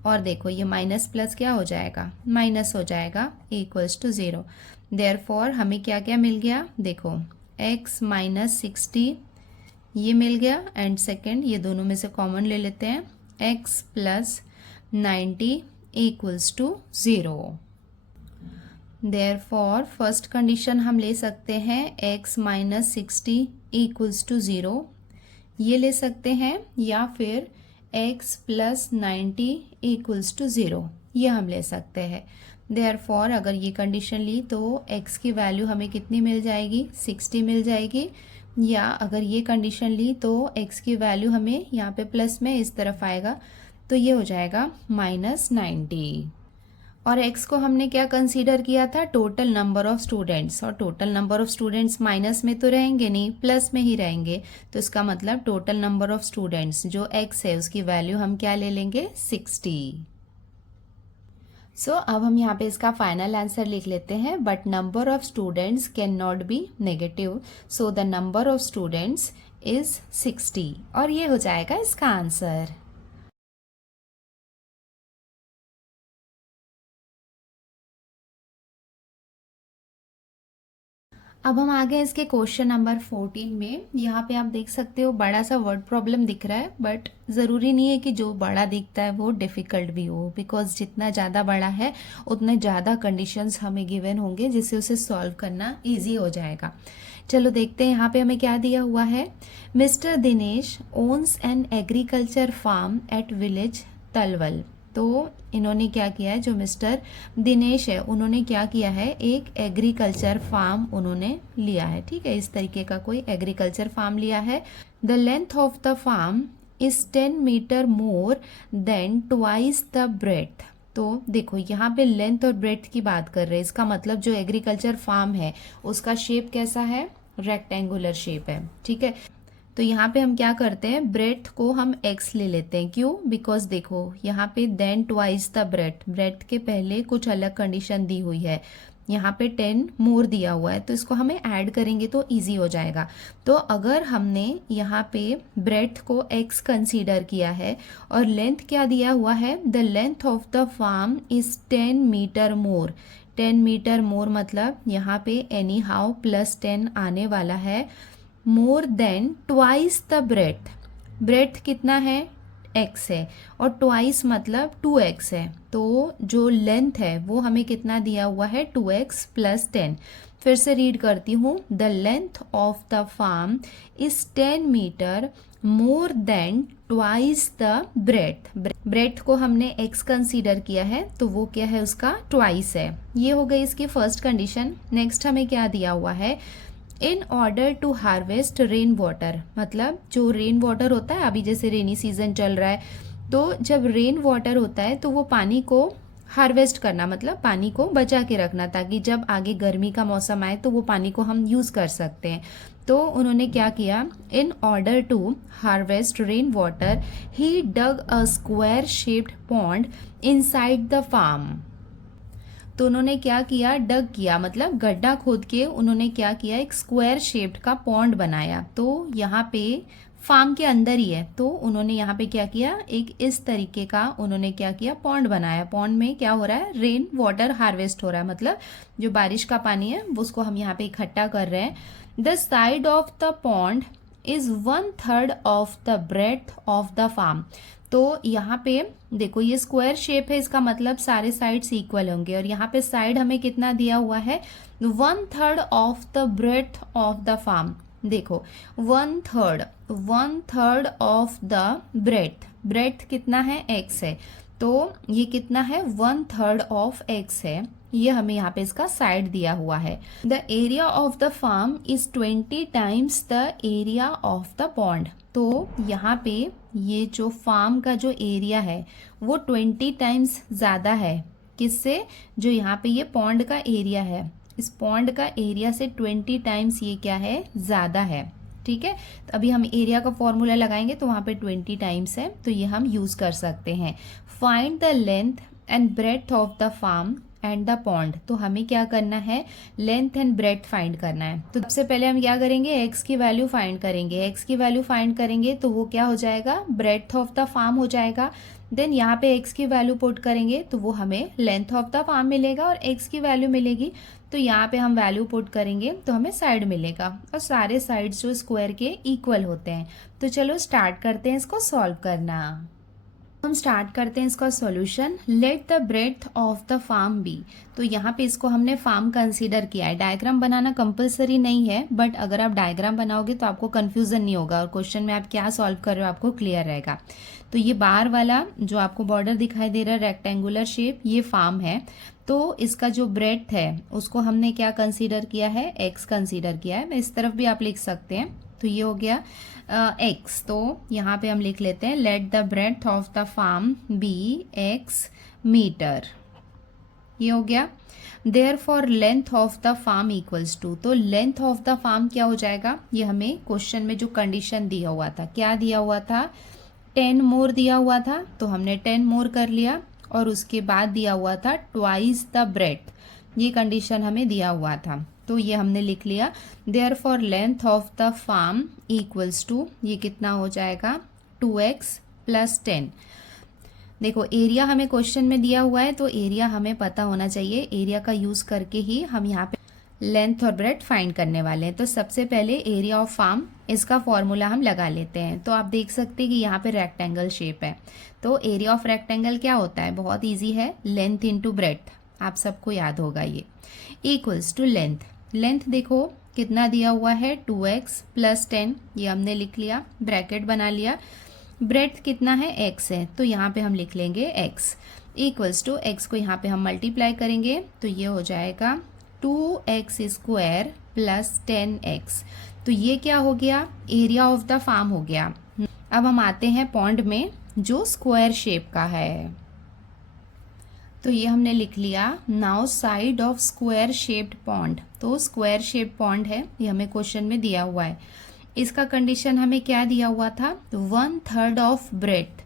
और देखो ये माइनस प्लस क्या हो जाएगा माइनस हो जाएगा इक्वल्स टू 0। देयरफॉर हमें क्या क्या मिल गया, देखो x माइनस 60 ये मिल गया, एंड सेकेंड ये दोनों में से कॉमन ले लेते हैं, x plus 90 equals to 0। Therefore first condition हम ले सकते हैं x माइनस 60 इक्वल्स टू 0, ये ले सकते हैं, या फिर x प्लस 90 इक्वल्स टू 0, ये हम ले सकते हैं। देयरफॉर अगर ये कंडीशन ली तो x की वैल्यू हमें कितनी मिल जाएगी 60 मिल जाएगी, या अगर ये कंडीशन ली तो x की वैल्यू हमें यहाँ पे प्लस में इस तरफ आएगा तो ये हो जाएगा माइनस 90। और x को हमने क्या कंसीडर किया था टोटल नंबर ऑफ स्टूडेंट्स, और total number of students minus में तो रहेंगे नहीं प्लस में ही रहेंगे, तो इसका मतलब टोटल नंबर ऑफ स्टूडेंट्स जो x है उसकी वैल्यू हम क्या ले लेंगे 60। सो अब हम यहाँ पे इसका फाइनल आंसर लिख लेते हैं, but number of students can not be negative, so the number of students is 60, और ये हो जाएगा इसका आंसर। अब हम आ गए इसके क्वेश्चन नंबर 14 में। यहाँ पे आप देख सकते हो बड़ा सा वर्ड प्रॉब्लम दिख रहा है, बट ज़रूरी नहीं है कि जो बड़ा दिखता है वो डिफ़िकल्ट भी हो, बिकॉज जितना ज़्यादा बड़ा है उतने ज़्यादा कंडीशंस हमें गिवन होंगे जिससे उसे सॉल्व करना ईजी हो जाएगा। चलो देखते हैं यहाँ पे हमें क्या दिया हुआ है। Mister Dinesh owns an agriculture farm at village Talwal. तो इन्होंने क्या किया है, जो मिस्टर दिनेश है उन्होंने क्या किया है, एक एग्रीकल्चर फार्म उन्होंने लिया है। ठीक है, इस तरीके का कोई एग्रीकल्चर फार्म लिया है। The length of the farm is 10 metre more than twice the breadth. तो देखो यहाँ पे लेंथ और ब्रेथ की बात कर रहे हैं, इसका मतलब जो एग्रीकल्चर फार्म है उसका शेप कैसा है, रेक्टेंगुलर शेप है। ठीक है, तो यहाँ पे हम क्या करते हैं, ब्रेथ को हम x ले लेते हैं। क्यों, बिकॉज देखो यहाँ पे then twice the breadth, breadth के पहले कुछ अलग कंडीशन दी हुई है, यहाँ पे 10 मोर दिया हुआ है, तो इसको हमें ऐड करेंगे तो इजी हो जाएगा। तो अगर हमने यहाँ पे ब्रेथ को x कंसीडर किया है और लेंथ क्या दिया हुआ है, the length of the farm is 10 metre more. 10 metre more मतलब यहाँ पे एनी हाउ प्लस 10 आने वाला है, more than twice the breadth. Breadth कितना है, x है, और ट्वाइस मतलब 2x है, तो जो लेंथ है वो हमें कितना दिया हुआ है, 2x प्लस 10। फिर से रीड करती हूँ, the length of the farm is 10 metre more than twice the breadth. Breadth को हमने x कंसीडर किया है तो वो क्या है, उसका ट्वाइस है। ये हो गई इसकी फर्स्ट कंडीशन। नेक्स्ट हमें क्या दिया हुआ है, in order to harvest rain water, मतलब जो रेन वाटर होता है, अभी जैसे रेनी सीजन चल रहा है, तो जब रेन वाटर होता है तो वो पानी को हार्वेस्ट करना, मतलब पानी को बचा के रखना, ताकि जब आगे गर्मी का मौसम आए तो वो पानी को हम यूज़ कर सकते हैं। तो उन्होंने क्या किया, in order to harvest rain water he dug a square shaped pond inside the farm. तो उन्होंने क्या किया, डग किया मतलब गड्ढा खोद के उन्होंने क्या किया, एक स्क्वायर शेप्ड का पॉन्ड बनाया। तो यहाँ पे फार्म के अंदर ही है, तो उन्होंने यहाँ पे क्या किया, एक इस तरीके का उन्होंने क्या किया, पॉन्ड बनाया। पॉन्ड में क्या हो रहा है, रेन वाटर हार्वेस्ट हो रहा है, मतलब जो बारिश का पानी है उसको हम यहाँ पे इकट्ठा कर रहे हैं। The side of the pond is 1/3 of the breadth of the farm. तो यहाँ पे देखो ये स्क्वायर शेप है, इसका मतलब सारे साइड्स इक्वल होंगे, और यहाँ पे साइड हमें कितना दिया हुआ है, 1/3 of the breadth of the farm. देखो 1/3 ऑफ द ब्रेथ, ब्रेथ कितना है, x है, तो ये कितना है, 1/3 ऑफ x है। ये हमें यहाँ पे इसका साइड दिया हुआ है। The area of the farm is 20 times the area of the pond. तो यहाँ पे ये जो फार्म का जो एरिया है वो 20 टाइम्स ज़्यादा है, किससे, जो यहाँ पे ये पॉन्ड का एरिया है, इस पॉन्ड का एरिया से 20 टाइम्स ये क्या है, ज़्यादा है। ठीक है, तो अभी हम एरिया का फॉर्मूला लगाएंगे तो वहाँ पे 20 टाइम्स है, तो ये हम यूज़ कर सकते हैं। Find the length and breadth of the farm and the pond. तो हमें क्या करना है, लेंथ एंड ब्रेथ फाइंड करना है। तो सबसे पहले हम क्या करेंगे, x की वैल्यू फाइंड करेंगे। x की वैल्यू फाइंड करेंगे तो वो क्या हो जाएगा, ब्रेथ ऑफ द फार्म हो जाएगा। देन यहाँ पे x की वैल्यू पुट करेंगे तो वो हमें लेंथ ऑफ द फार्म मिलेगा, और x की वैल्यू मिलेगी तो यहाँ पे हम वैल्यू पुट करेंगे तो हमें साइड मिलेगा, और सारे साइड्स जो स्क्वायर के इक्वल होते हैं। तो चलो स्टार्ट करते हैं इसको सॉल्व करना। हम स्टार्ट करते हैं इसका solution. Let the breadth of the farm be. तो यहाँ पे इसको हमने फार्म कंसीडर किया है। डायग्राम बनाना कंपलसरी नहीं है, बट अगर आप डायग्राम बनाओगे तो आपको कंफ्यूजन नहीं होगा और क्वेश्चन में आप क्या सॉल्व कर रहे हो आपको क्लियर रहेगा। तो ये बाहर वाला जो आपको बॉर्डर दिखाई दे रहा है रेक्टेंगुलर शेप, ये फार्म है। तो इसका जो ब्रेथ है उसको हमने क्या कंसीडर किया है, एक्स कंसीडर किया है। इस तरफ भी आप लिख सकते हैं, तो ये हो गया एक्स। तो यहाँ पे हम लिख लेते हैं let the breadth of the farm be x metre, ये हो गया। Therefore length of the farm equals to. तो लेंथ ऑफ द फार्म क्या हो जाएगा, ये हमें क्वेश्चन में जो कंडीशन दिया हुआ था, क्या दिया हुआ था, 10 मोर दिया हुआ था, तो हमने 10 मोर कर लिया, और उसके बाद दिया हुआ था ट्वाइस द ब्रेथ, ये कंडीशन हमें दिया हुआ था, तो ये हमने लिख लिया। Therefore length of the farm equals to, ये कितना हो जाएगा, 2x प्लस 10। देखो एरिया हमें क्वेश्चन में दिया हुआ है, तो एरिया हमें पता होना चाहिए, एरिया का यूज़ करके ही हम यहाँ पे लेंथ और ब्रेथ फाइंड करने वाले हैं। तो सबसे पहले एरिया ऑफ फार्म, इसका फॉर्मूला हम लगा लेते हैं। तो आप देख सकते हैं कि यहाँ पे रेक्टेंगल शेप है, तो एरिया ऑफ रेक्टेंगल क्या होता है, बहुत इजी है, लेंथ इंटू ब्रेथ, आप सबको याद होगा ये, इक्वल्स टू लेंथ। लेंथ देखो कितना दिया हुआ है 2x प्लस 10, ये हमने लिख लिया, ब्रैकेट बना लिया। ब्रेथ कितना है, x है, तो यहाँ पे हम लिख लेंगे x इक्वल्स टू x को यहाँ पे हम मल्टीप्लाई करेंगे तो ये हो जाएगा 2x स्क्वायर प्लस 10x। तो ये क्या हो गया, एरिया ऑफ द फार्म हो गया। अब हम आते हैं पॉन्ड में जो स्क्वायर शेप का है, तो ये हमने लिख लिया। Now side of square shaped pond, तो स्क्वायर शेप पॉन्ड है, ये हमें क्वेश्चन में दिया हुआ है। इसका कंडीशन हमें क्या दिया हुआ था, 1/3 ऑफ ब्रेथ,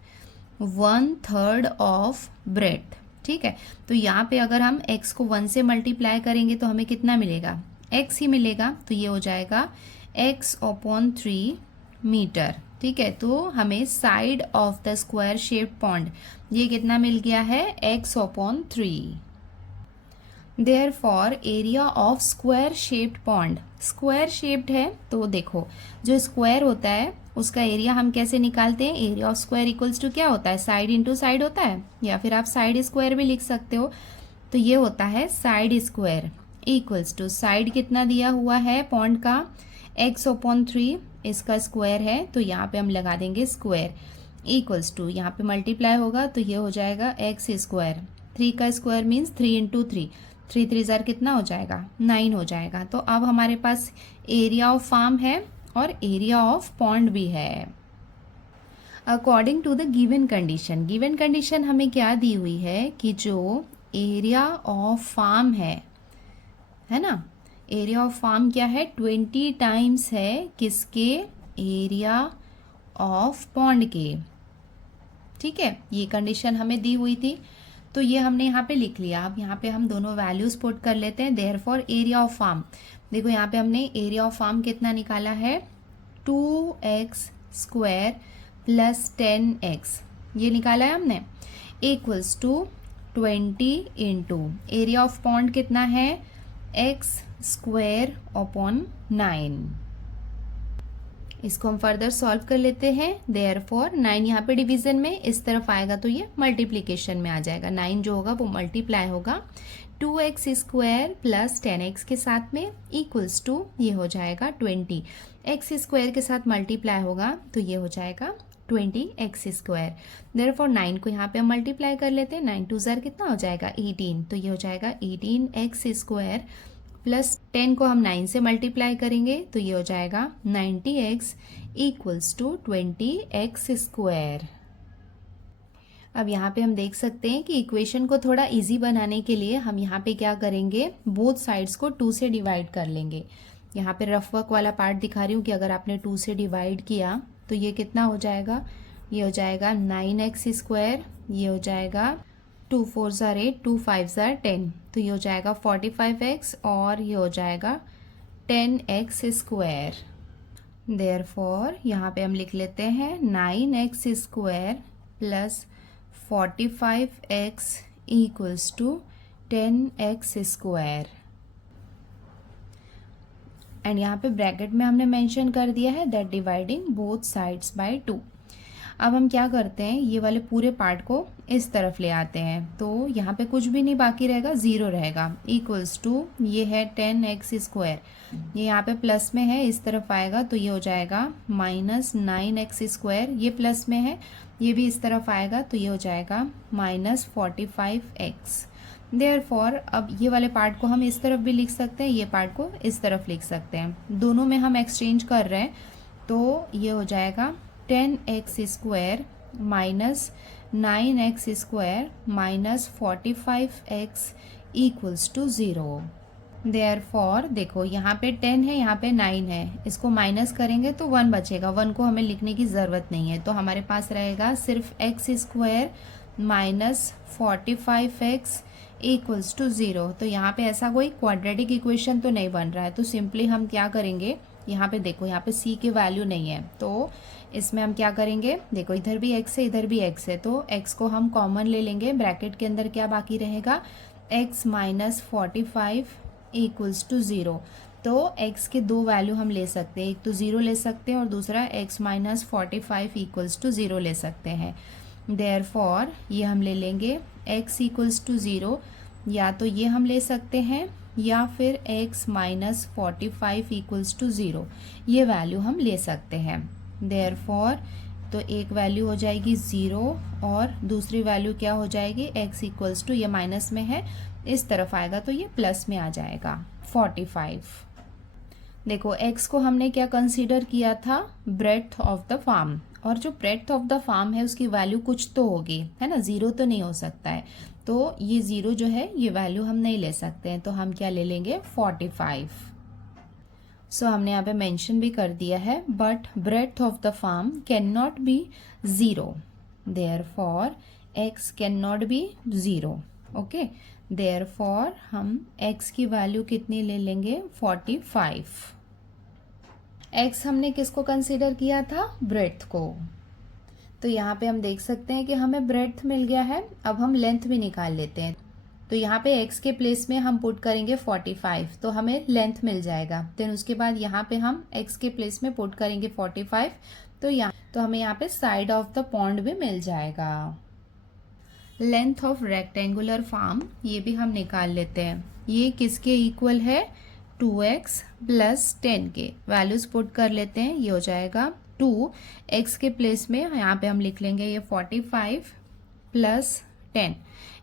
1/3 ऑफ ब्रेथ, ठीक है। तो यहाँ पे अगर हम x को 1 से मल्टीप्लाई करेंगे तो हमें कितना मिलेगा, x ही मिलेगा, तो ये हो जाएगा x/3 मीटर, ठीक है। तो हमें side of the square shape pond ये कितना मिल गया है, x/3। Therefore area of square shaped pond, square shaped है तो देखो जो स्क्वायर होता है उसका एरिया हम कैसे निकालते हैं, area of square equals to क्या होता है, साइड इंटू साइड होता है, या फिर आप साइड स्क्वायर भी लिख सकते हो। तो ये होता है side square equals to, side कितना दिया हुआ है पॉन्ड का, x/3, इसका स्क्वायर है तो यहाँ पे हम लगा देंगे स्क्वायर इक्वल्स टू, यहाँ पे मल्टीप्लाई होगा तो ये हो जाएगा x स्क्वायर, 3 का स्क्वायर मीन्स 3 इंटू 3, 3 3 जार कितना हो जाएगा, 9 हो जाएगा। तो अब हमारे पास एरिया ऑफ फार्म है और एरिया ऑफ पॉन्ड भी है। According to the given condition, given condition हमें क्या दी हुई है कि जो एरिया ऑफ फार्म है ना, एरिया ऑफ फार्म क्या है, 20 टाइम्स है किसके, एरिया ऑफ पॉन्ड के, ठीक है। ये कंडीशन हमें दी हुई थी तो ये हमने यहाँ पे लिख लिया। अब यहाँ पे हम दोनों वैल्यूज पुट कर लेते हैं। देयरफॉर एरिया ऑफ फार्म, देखो यहाँ पे हमने एरिया ऑफ फार्म कितना निकाला है, 2x स्क्वायर प्लस 10x, ये निकाला है हमने, equals to 20 into area of pond कितना है, x स्क्वायर अपॉन 9। इसको हम फर्दर सॉल्व कर लेते हैं। देयरफॉर 9 यहाँ पे डिवीजन में इस तरफ आएगा तो ये मल्टीप्लिकेशन में आ जाएगा, 9 जो होगा वो मल्टीप्लाई होगा 2x स्क्वायर प्लस 10x के साथ में इक्वल्स टू, ये हो जाएगा 20, x स्क्वायर के साथ मल्टीप्लाई होगा तो ये हो जाएगा 20x स्क्वायर। देयरफॉर 9 को यहाँ पे हम मल्टीप्लाई कर लेते हैं, 9 2 जार कितना हो जाएगा 18, तो ये हो जाएगा 18x स्क्वायर प्लस 10 को हम 9 से मल्टीप्लाई करेंगे तो ये हो जाएगा 90x equals to 20x square. अब यहाँ पे हम देख सकते हैं कि इक्वेशन को थोड़ा इजी बनाने के लिए हम यहाँ पे क्या करेंगे, बोथ साइड्स को 2 से डिवाइड कर लेंगे। यहाँ पे रफ वर्क वाला पार्ट दिखा रही हूँ कि अगर आपने 2 से डिवाइड किया तो ये कितना हो जाएगा, ये हो जाएगा 9x स्क्वायर, ये हो जाएगा 2 4 जार 8, 2 5 जार 10, तो ये हो जाएगा 45x और ये हो जाएगा 10x स्क्वायर। देयरफॉर यहाँ पे हम लिख लेते हैं 9x square plus 45x equals to 10x square. And यहाँ पे ब्रैकेट में हमने मेंशन कर दिया है that dividing both sides by 2। अब हम क्या करते हैं, ये वाले पूरे पार्ट को इस तरफ ले आते हैं तो यहाँ पे कुछ भी नहीं बाकी रहेगा, 0 रहेगा, इक्वल्स टू, ये है 10x स्क्वायर, ये यहाँ पे प्लस में है, इस तरफ आएगा तो ये हो जाएगा माइनस 9x स्क्वायर, ये प्लस में है, ये भी इस तरफ आएगा तो ये हो जाएगा माइनस 45x। देयरफॉर अब ये वाले पार्ट को हम इस तरफ भी लिख सकते हैं, ये पार्ट को इस तरफ लिख सकते हैं, दोनों में हम एक्सचेंज कर रहे हैं तो ये हो जाएगा 10x square minus 9x square minus 45x equals to 0। Therefore देखो यहाँ पे 10 है, यहाँ पे 9 है, इसको माइनस करेंगे तो 1 बचेगा, 1 को हमें लिखने की ज़रूरत नहीं है, तो हमारे पास रहेगा सिर्फ x square minus 45x equals to 0। तो यहाँ पे ऐसा कोई क्वाड्रेटिक इक्वेशन तो नहीं बन रहा है, तो सिंपली हम क्या करेंगे, यहाँ पे देखो यहाँ पे c की वैल्यू नहीं है तो इसमें हम क्या करेंगे, देखो इधर भी x है इधर भी x है तो x को हम कॉमन ले लेंगे, ब्रैकेट के अंदर क्या बाकी रहेगा, x माइनस 45 इक्वल्स टू 0। तो x के दो वैल्यू हम ले सकते हैं, एक तो 0 ले सकते हैं और दूसरा x माइनस 45 इक्वल्स टू 0 ले सकते हैं। देयरफॉर ये हम ले लेंगे x इक्वल्स टू 0, या तो ये हम ले सकते हैं या फिर x माइनस 45 इक्वल्स टू 0, ये वैल्यू हम ले सकते हैं। देयरफॉर तो एक वैल्यू हो जाएगी 0 और दूसरी वैल्यू क्या हो जाएगी, x इक्वल्स टू, ये माइनस में है, इस तरफ आएगा तो ये प्लस में आ जाएगा 45। देखो x को हमने क्या कंसीडर किया था, ब्रेड्थ ऑफ द फार्म, और जो ब्रेड्थ ऑफ द फार्म है उसकी वैल्यू कुछ तो होगी, है ना, 0 तो नहीं हो सकता है। तो ये 0 जो है ये वैल्यू हम नहीं ले सकते हैं, तो हम क्या ले लेंगे 45। सो हमने यहाँ पे मेंशन भी कर दिया है, but breadth of the farm can not be 0, therefore x can not be 0। Okay, therefore हम x की वैल्यू कितनी ले लेंगे 45। x हमने किसको कंसीडर किया था, ब्रेड्थ को। तो यहाँ पे हम देख सकते हैं कि हमें ब्रेड्थ मिल गया है। अब हम लेंथ भी निकाल लेते हैं। तो यहाँ पे x के प्लेस में हम पुट करेंगे 45, तो हमें लेंथ मिल जाएगा। देन उसके बाद यहाँ पे हम x के प्लेस में पुट करेंगे 45, तो हमें यहाँ पे साइड ऑफ द पॉन्ड भी मिल जाएगा। लेंथ ऑफ रेक्टेंगुलर फार्म ये भी हम निकाल लेते हैं। ये किसके इक्वल है, 2x प्लस 10 के वैल्यूज पुट कर लेते हैं। ये हो जाएगा 2, x के प्लेस में यहाँ पे हम लिख लेंगे ये 45 प्लस 10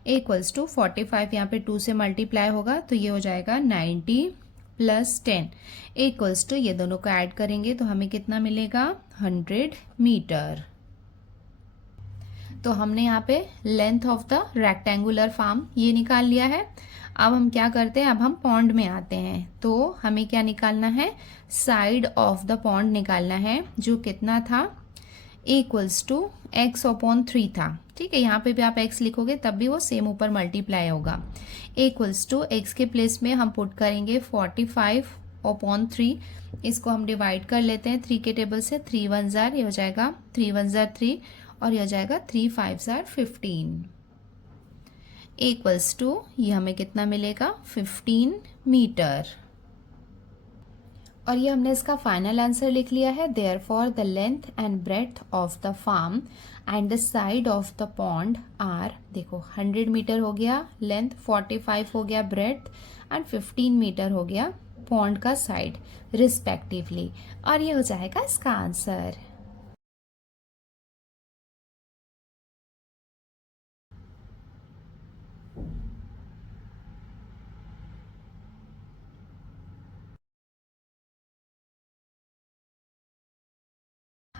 इक्वल्स टू 45, यहाँ पे 2 से मल्टीप्लाई होगा तो ये हो जाएगा 90 प्लस 10 इक्वल्स टू, ये दोनों को ऐड करेंगे तो हमें कितना मिलेगा 100 मीटर। तो हमने यहाँ पे length of the rectangular farm ये निकाल लिया है। अब हम क्या करते हैं, अब हम पॉन्ड में आते हैं। तो हमें क्या निकालना है, साइड ऑफ द पॉन्ड निकालना है, जो कितना था, इक्वल्स टू x/3 था। ठीक है, यहाँ पे भी आप x लिखोगे तब भी वो सेम ऊपर मल्टीप्लाई होगा। इक्वल्स टू x के प्लेस में हम पुट करेंगे 45/3, इसको हम डिवाइड कर लेते हैं 3 के टेबल से। 3 1 जार, ये हो जाएगा 3 1 जार 3 और ये हो जाएगा 3 5 जार 15 इक्वल्स टू, ये हमें कितना मिलेगा 15 मीटर। और ये हमने इसका फाइनल आंसर लिख लिया है। Therefore the length and breadth of the farm and the side of the pond are, देखो 100 मीटर हो गया लेंथ, 45 हो गया ब्रेड्थ एंड 15 मीटर हो गया पॉन्ड का साइड रिस्पेक्टिवली। और ये हो जाएगा इसका आंसर।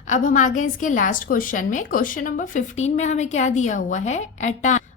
अब हम आ गए इसके लास्ट क्वेश्चन में। क्वेश्चन नंबर 15 में हमें क्या दिया हुआ है,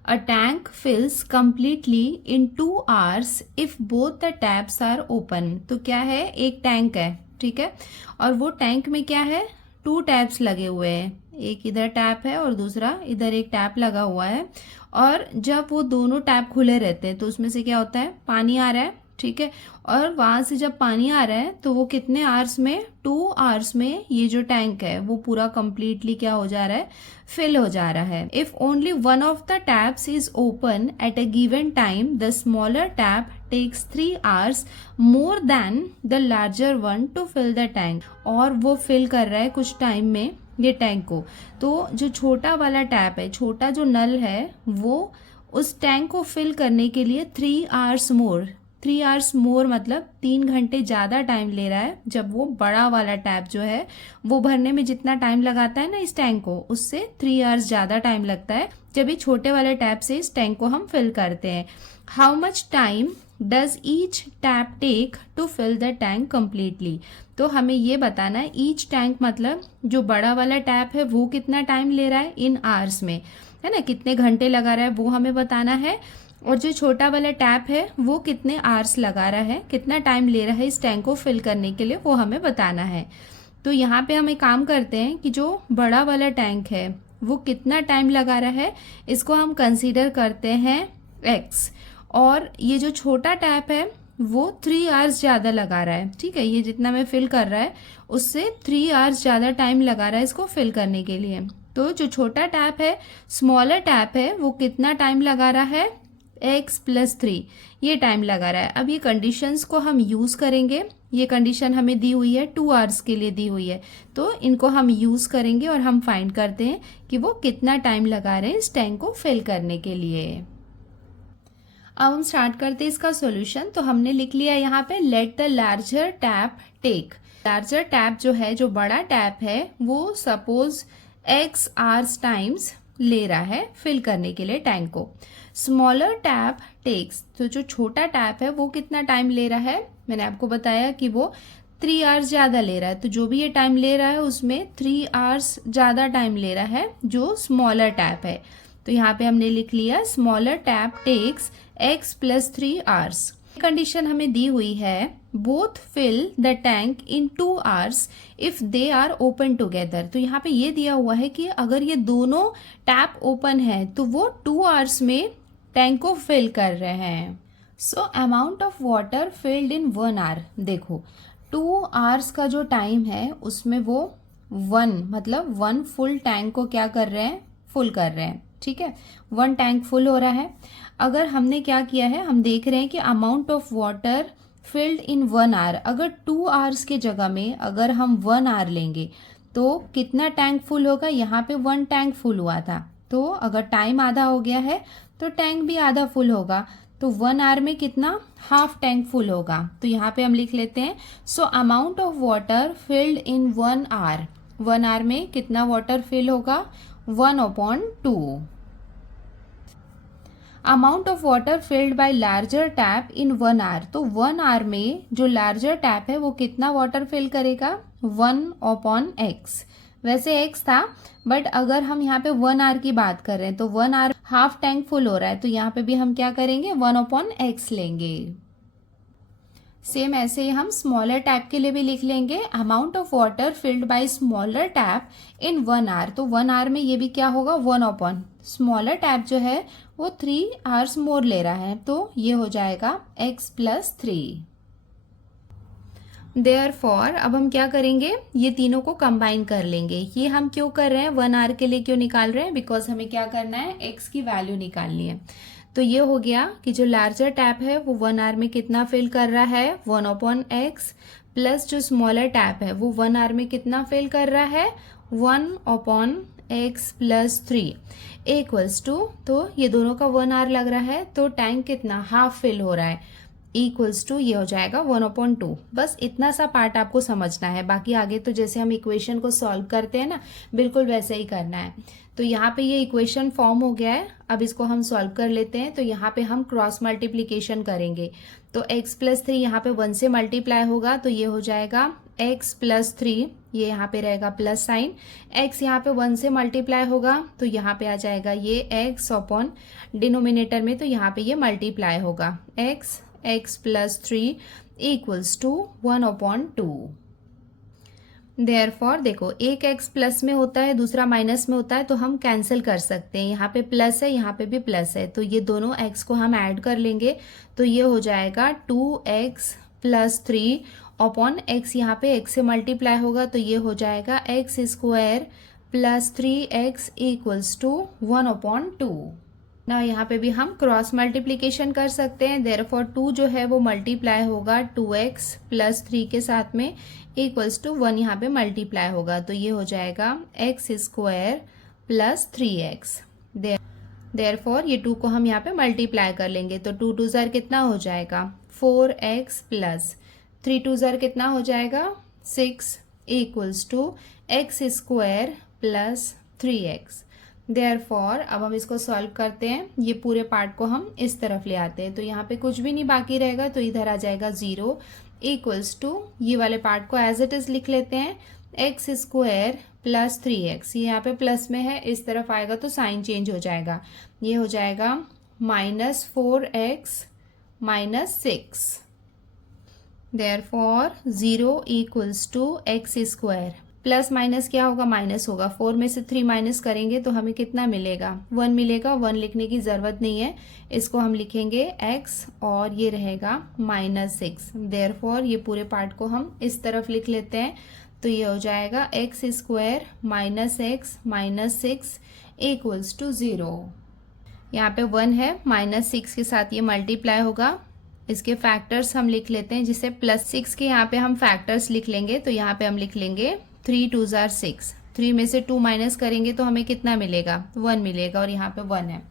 a tank fills completely in 2 hours if both the taps are open. तो क्या है, एक टैंक है, ठीक है, और वो टैंक में क्या है, 2 टैप्स लगे हुए हैं, एक इधर टैप है और दूसरा इधर एक टैप लगा हुआ है। और जब वो दोनों टैप खुले रहते हैं तो उसमें से क्या होता है, पानी आ रहा है, ठीक है, और वहां से जब पानी आ रहा है तो वो कितने आवर्स में, 2 hours में ये जो टैंक है वो पूरा कंप्लीटली क्या हो जा रहा है, फिल हो जा रहा है। If only one of the taps is open at a given time the smaller tap takes 3 hours more than the larger one to fill the tank. और वो फिल कर रहा है कुछ टाइम में ये टैंक को। तो जो छोटा वाला टैप है, छोटा जो नल है, वो उस टैंक को फिल करने के लिए 3 hours मोर, 3 hours मोर मतलब 3 घंटे ज़्यादा टाइम ले रहा है। जब वो बड़ा वाला टैप जो है वो भरने में जितना टाइम लगाता है ना इस टैंक को, उससे 3 hours ज़्यादा टाइम लगता है जब ये छोटे वाले टैप से इस टैंक को हम फिल करते हैं। How much time does each tap take to fill the tank completely. तो हमें ये बताना है, ईच टैंक मतलब जो बड़ा वाला टैप है वो कितना टाइम ले रहा है इन आवर्स में, है ना, कितने घंटे लगा रहा है वो हमें बताना है। और जो छोटा वाला टैप है वो कितने आवर्स लगा रहा है, कितना टाइम ले रहा है इस टैंक को फिल करने के लिए, वो हमें बताना है। तो यहाँ पे हम एक काम करते हैं कि जो बड़ा वाला टैंक है वो कितना टाइम लगा रहा है, इसको हम कंसीडर करते हैं x, और ये जो छोटा टैप है वो 3 hours ज़्यादा लगा रहा है, ठीक है, ये जितना में फिल कर रहा है उससे 3 hours ज़्यादा टाइम लगा रहा है इसको फिल करने के लिए। तो जो छोटा टैप है, स्मॉलर टैप है, वो कितना टाइम लगा रहा है, x प्लस 3 ये टाइम लगा रहा है। अब ये कंडीशंस को हम यूज़ करेंगे। ये कंडीशन हमें दी हुई है 2 आवर्स के लिए दी हुई है, तो इनको हम यूज़ करेंगे और हम फाइंड करते हैं कि वो कितना टाइम लगा रहे हैं इस टैंक को फिल करने के लिए। अब हम स्टार्ट करते हैं इसका सॉल्यूशन। तो हमने लिख लिया यहाँ पे let the larger tap take. Larger tap जो है, जो बड़ा टैप है, वो सपोज x आवर्स टाइम्स ले रहा है फिल करने के लिए टैंक को। स्मॉलर टैप टेक्स, तो जो छोटा टैप है वो कितना टाइम ले रहा है, मैंने आपको बताया कि वो 3 आवर्स ज़्यादा ले रहा है। तो जो भी ये टाइम ले रहा है उसमें 3 आवर्स ज़्यादा टाइम ले रहा है जो स्मॉलर टैप है। तो यहाँ पे हमने लिख लिया smaller tap takes x plus 3 hours. Condition हमें दी हुई है both fill the tank in 2 hours if they are open together. तो यहाँ पे ये दिया हुआ है कि अगर ये दोनों टैप ओपन है तो वो 2 आवर्स में टैंक को फिल कर रहे हैं। So amount of water filled in 1 hour, देखो 2 आवर्स का जो टाइम है उसमें वो 1 फुल टैंक को क्या कर रहे हैं, फुल कर रहे हैं। ठीक है, 1 टैंक फुल हो रहा है। अगर हमने क्या किया है, हम देख रहे हैं कि amount of water filled in 1 hour, अगर 2 आवर्स के जगह में अगर हम 1 आवर लेंगे तो कितना टैंक फुल होगा, यहाँ पे 1 टैंक फुल हुआ था। तो अगर टाइम आधा हो गया है तो टैंक भी आधा फुल होगा। तो 1 आवर में कितना, हाफ टैंक फुल होगा। तो यहाँ पे हम लिख लेते हैं so amount of water filled in 1 hour, 1 hour में कितना वाटर फिल होगा, 1/2। Amount of water filled by larger tap in 1 hour, तो 1 आवर में जो लार्जर टैप है वो कितना वाटर फिल करेगा, 1/x। वैसे x था बट अगर हम यहाँ पे 1 आवर की बात कर रहे हैं तो 1 आवर हाफ टैंक फुल हो रहा है, तो यहाँ पे भी हम क्या करेंगे, 1/x लेंगे। सेम ऐसे ही हम स्मॉलर टैप के लिए भी लिख लेंगे amount of water filled by smaller tap in 1 hour. तो 1 आवर में ये भी क्या होगा, 1/, स्मॉलर टैप जो है वो 3 आवर्स मोर ले रहा है, तो ये हो जाएगा x प्लस 3। देयरफॉर अब हम क्या करेंगे, ये तीनों को कंबाइन कर लेंगे। ये हम क्यों कर रहे हैं, 1 आवर के लिए क्यों निकाल रहे हैं, बिकॉज हमें क्या करना है, x की वैल्यू निकालनी है। तो ये हो गया कि जो लार्जर टैप है वो 1 आवर में कितना फिल कर रहा है, 1/x, प्लस जो स्मॉलर टैप है वो 1 आवर में कितना फिल कर रहा है, 1/x प्लस 3 इक्वल्स टू, तो ये दोनों का 1 आवर लग रहा है तो टैंक कितना, हाफ फिल हो रहा है, इक्वल्स टू ये हो जाएगा 1/2। बस इतना सा पार्ट आपको समझना है, बाकी आगे तो जैसे हम इक्वेशन को सॉल्व करते हैं ना, बिल्कुल वैसे ही करना है। तो यहाँ पे ये इक्वेशन फॉर्म हो गया है, अब इसको हम सॉल्व कर लेते हैं। तो यहाँ पे हम क्रॉस मल्टीप्लीकेशन करेंगे, तो x प्लस 3 यहाँ पे 1 से मल्टीप्लाई होगा, तो ये हो जाएगा x प्लस 3, ये यहाँ पे रहेगा प्लस साइन, x यहाँ पे 1 से मल्टीप्लाई होगा तो यहाँ पे आ जाएगा ये x अपॉन डिनोमिनेटर में, तो यहाँ पे ये मल्टीप्लाई होगा x plus 3 equals to 1/2। Therefore देखो, एक x प्लस में होता है दूसरा माइनस में होता है, तो हम कैंसिल कर सकते हैं। यहाँ पे प्लस है, यहाँ पे भी प्लस है, तो ये दोनों x को हम ऐड कर लेंगे, तो ये हो जाएगा 2x प्लस 3 अपॉन x, यहाँ पे x से मल्टीप्लाई होगा तो ये हो जाएगा x square plus 3x equals to 1/2। ना यहाँ पे भी हम क्रॉस मल्टीप्लीकेशन कर सकते हैं, देयरफॉर 2 जो है वो मल्टीप्लाई होगा 2x प्लस 3 के साथ में इक्वल्स टू 1 यहाँ पे मल्टीप्लाई होगा, तो ये हो जाएगा x square plus 3x। Therefore ये 2 को हम यहाँ पे मल्टीप्लाई कर लेंगे, तो 2 2 ज़र कितना हो जाएगा, 4x प्लस 3 2 ज़र कितना हो जाएगा, 6 equals to x square plus 3x। Therefore अब हम इसको सॉल्व करते हैं, ये पूरे पार्ट को हम इस तरफ ले आते हैं, तो यहाँ पे कुछ भी नहीं बाकी रहेगा, तो इधर आ जाएगा 0 इक्वल्स टू, ये वाले पार्ट को एज इट इज लिख लेते हैं, x स्क्वायर प्लस 3x, ये यहाँ पे प्लस में है, इस तरफ आएगा तो साइन चेंज हो जाएगा, ये हो जाएगा -4x minus 6। Therefore 0 equals to x square, plus minus क्या होगा, माइनस होगा, 4 में से 3 माइनस करेंगे तो हमें कितना मिलेगा, 1 मिलेगा। 1 लिखने की ज़रूरत नहीं है, इसको हम लिखेंगे x और ये रहेगा -6। देयरफॉर ये पूरे पार्ट को हम इस तरफ लिख लेते हैं, तो ये हो जाएगा x square minus x minus 6 equals to 0। यहाँ पे 1 है, -6 के साथ ये मल्टीप्लाई होगा। इसके फैक्टर्स हम लिख लेते हैं, जिसे +6 के यहाँ पे हम फैक्टर्स लिख लेंगे। तो यहाँ पे हम लिख लेंगे 3 2 जार 6। 3 में से 2 माइनस करेंगे तो हमें कितना मिलेगा, 1 मिलेगा, और यहाँ पे 1 है।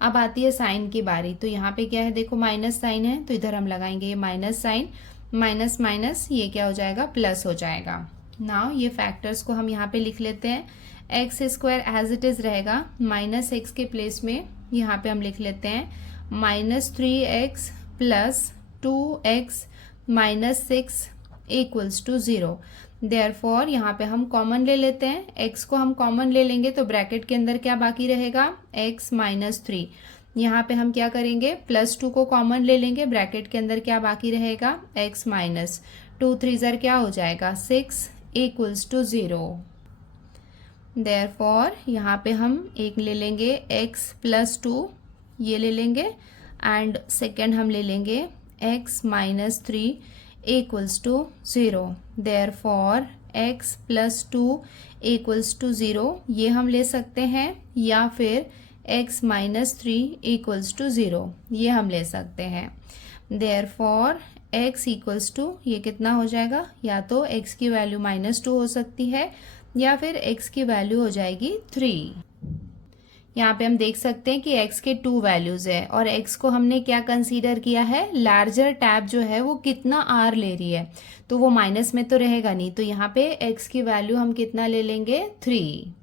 अब आती है साइन की बारी। तो यहाँ पे क्या है, देखो माइनस साइन है, तो इधर हम लगाएंगे ये माइनस साइन। माइनस माइनस ये क्या हो जाएगा, प्लस हो जाएगा। नाउ ये फैक्टर्स को हम यहाँ पे लिख लेते हैं। X square as it is रहेगा, -x के प्लेस में यहाँ पे हम लिख लेते हैं -3x plus 2x minus 6 equals to 0। Therefore यहाँ पे हम कॉमन ले लेते हैं। x को हम कॉमन ले लेंगे तो ब्रैकेट के अंदर क्या बाकी रहेगा, x -3। यहाँ पे हम क्या करेंगे, +2 को कॉमन ले लेंगे, ब्रैकेट के अंदर क्या बाकी रहेगा, x -2 3 ज़र क्या हो जाएगा, 6 इक्वल्स टू 0। देयरफॉर यहाँ पे हम एक ले लेंगे x +2, ये ले लेंगे, एंड सेकेंड हम ले लेंगे x -3 equals to 0। Therefore x +2 equals to 0 ये हम ले सकते हैं, या फिर x -3 इक्वल्स टू 0 ये हम ले सकते हैं। देयरफॉर x इक्वल्स टू ये कितना हो जाएगा, या तो x की वैल्यू -2 हो सकती है, या फिर x की वैल्यू हो जाएगी 3। यहाँ पे हम देख सकते हैं कि x के 2 वैल्यूज है, और x को हमने क्या कंसीडर किया है, लार्जर टैब जो है वो कितना r ले रही है, तो वो माइनस में तो रहेगा नहीं। तो यहाँ पे x की वैल्यू हम कितना ले लेंगे, 3।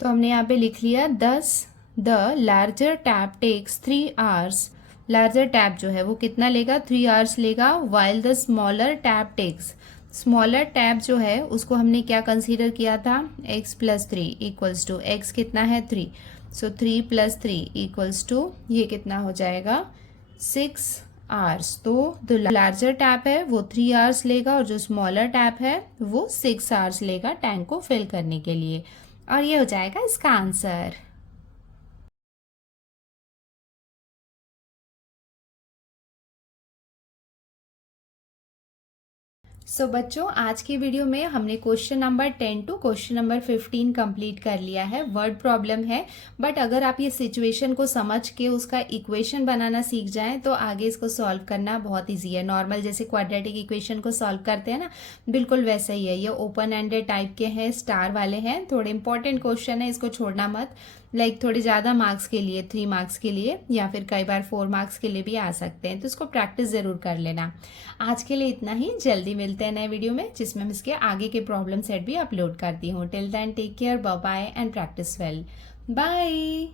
तो हमने यहाँ पे लिख लिया the larger tab takes 3 hours. Larger tab जो है वो कितना लेगा, 3 आवर्स लेगा, while the smaller tab takes. Smaller tab जो है उसको हमने क्या कंसीडर किया था, x +3 इक्वल्स टू x कितना है, 3। सो 3 + 3 इक्वल्स टू ये कितना हो जाएगा, 6 आवर्स। तो जो लार्जर टैब है वो 3 आवर्स लेगा, और जो स्मॉलर टैब है वो 6 आवर्स लेगा टैंक को फिल करने के लिए। और ये हो जाएगा इसका आंसर। सो बच्चों, आज की वीडियो में हमने question number 10 to question number 15 complete कर लिया है। वर्ड प्रॉब्लम है, बट अगर आप ये सिचुएशन को समझ के उसका इक्वेशन बनाना सीख जाएं तो आगे इसको सॉल्व करना बहुत इजी है। नॉर्मल जैसे क्वाड्रेटिक इक्वेशन को सॉल्व करते हैं ना, बिल्कुल वैसा ही है। ये ओपन एंडेड टाइप के हैं, स्टार वाले हैं, थोड़े इंपॉर्टेंट क्वेश्चन है, इसको छोड़ना मत। लाइक थोड़े ज़्यादा मार्क्स के लिए, 3 मार्क्स के लिए, या फिर कई बार 4 मार्क्स के लिए भी आ सकते हैं, तो इसको प्रैक्टिस ज़रूर कर लेना। आज के लिए इतना ही, जल्दी मिलते हैं नए वीडियो में जिसमें हम इसके आगे के प्रॉब्लम सेट भी अपलोड करती हूँ। Till then take care, bye bye and practice well. Bye.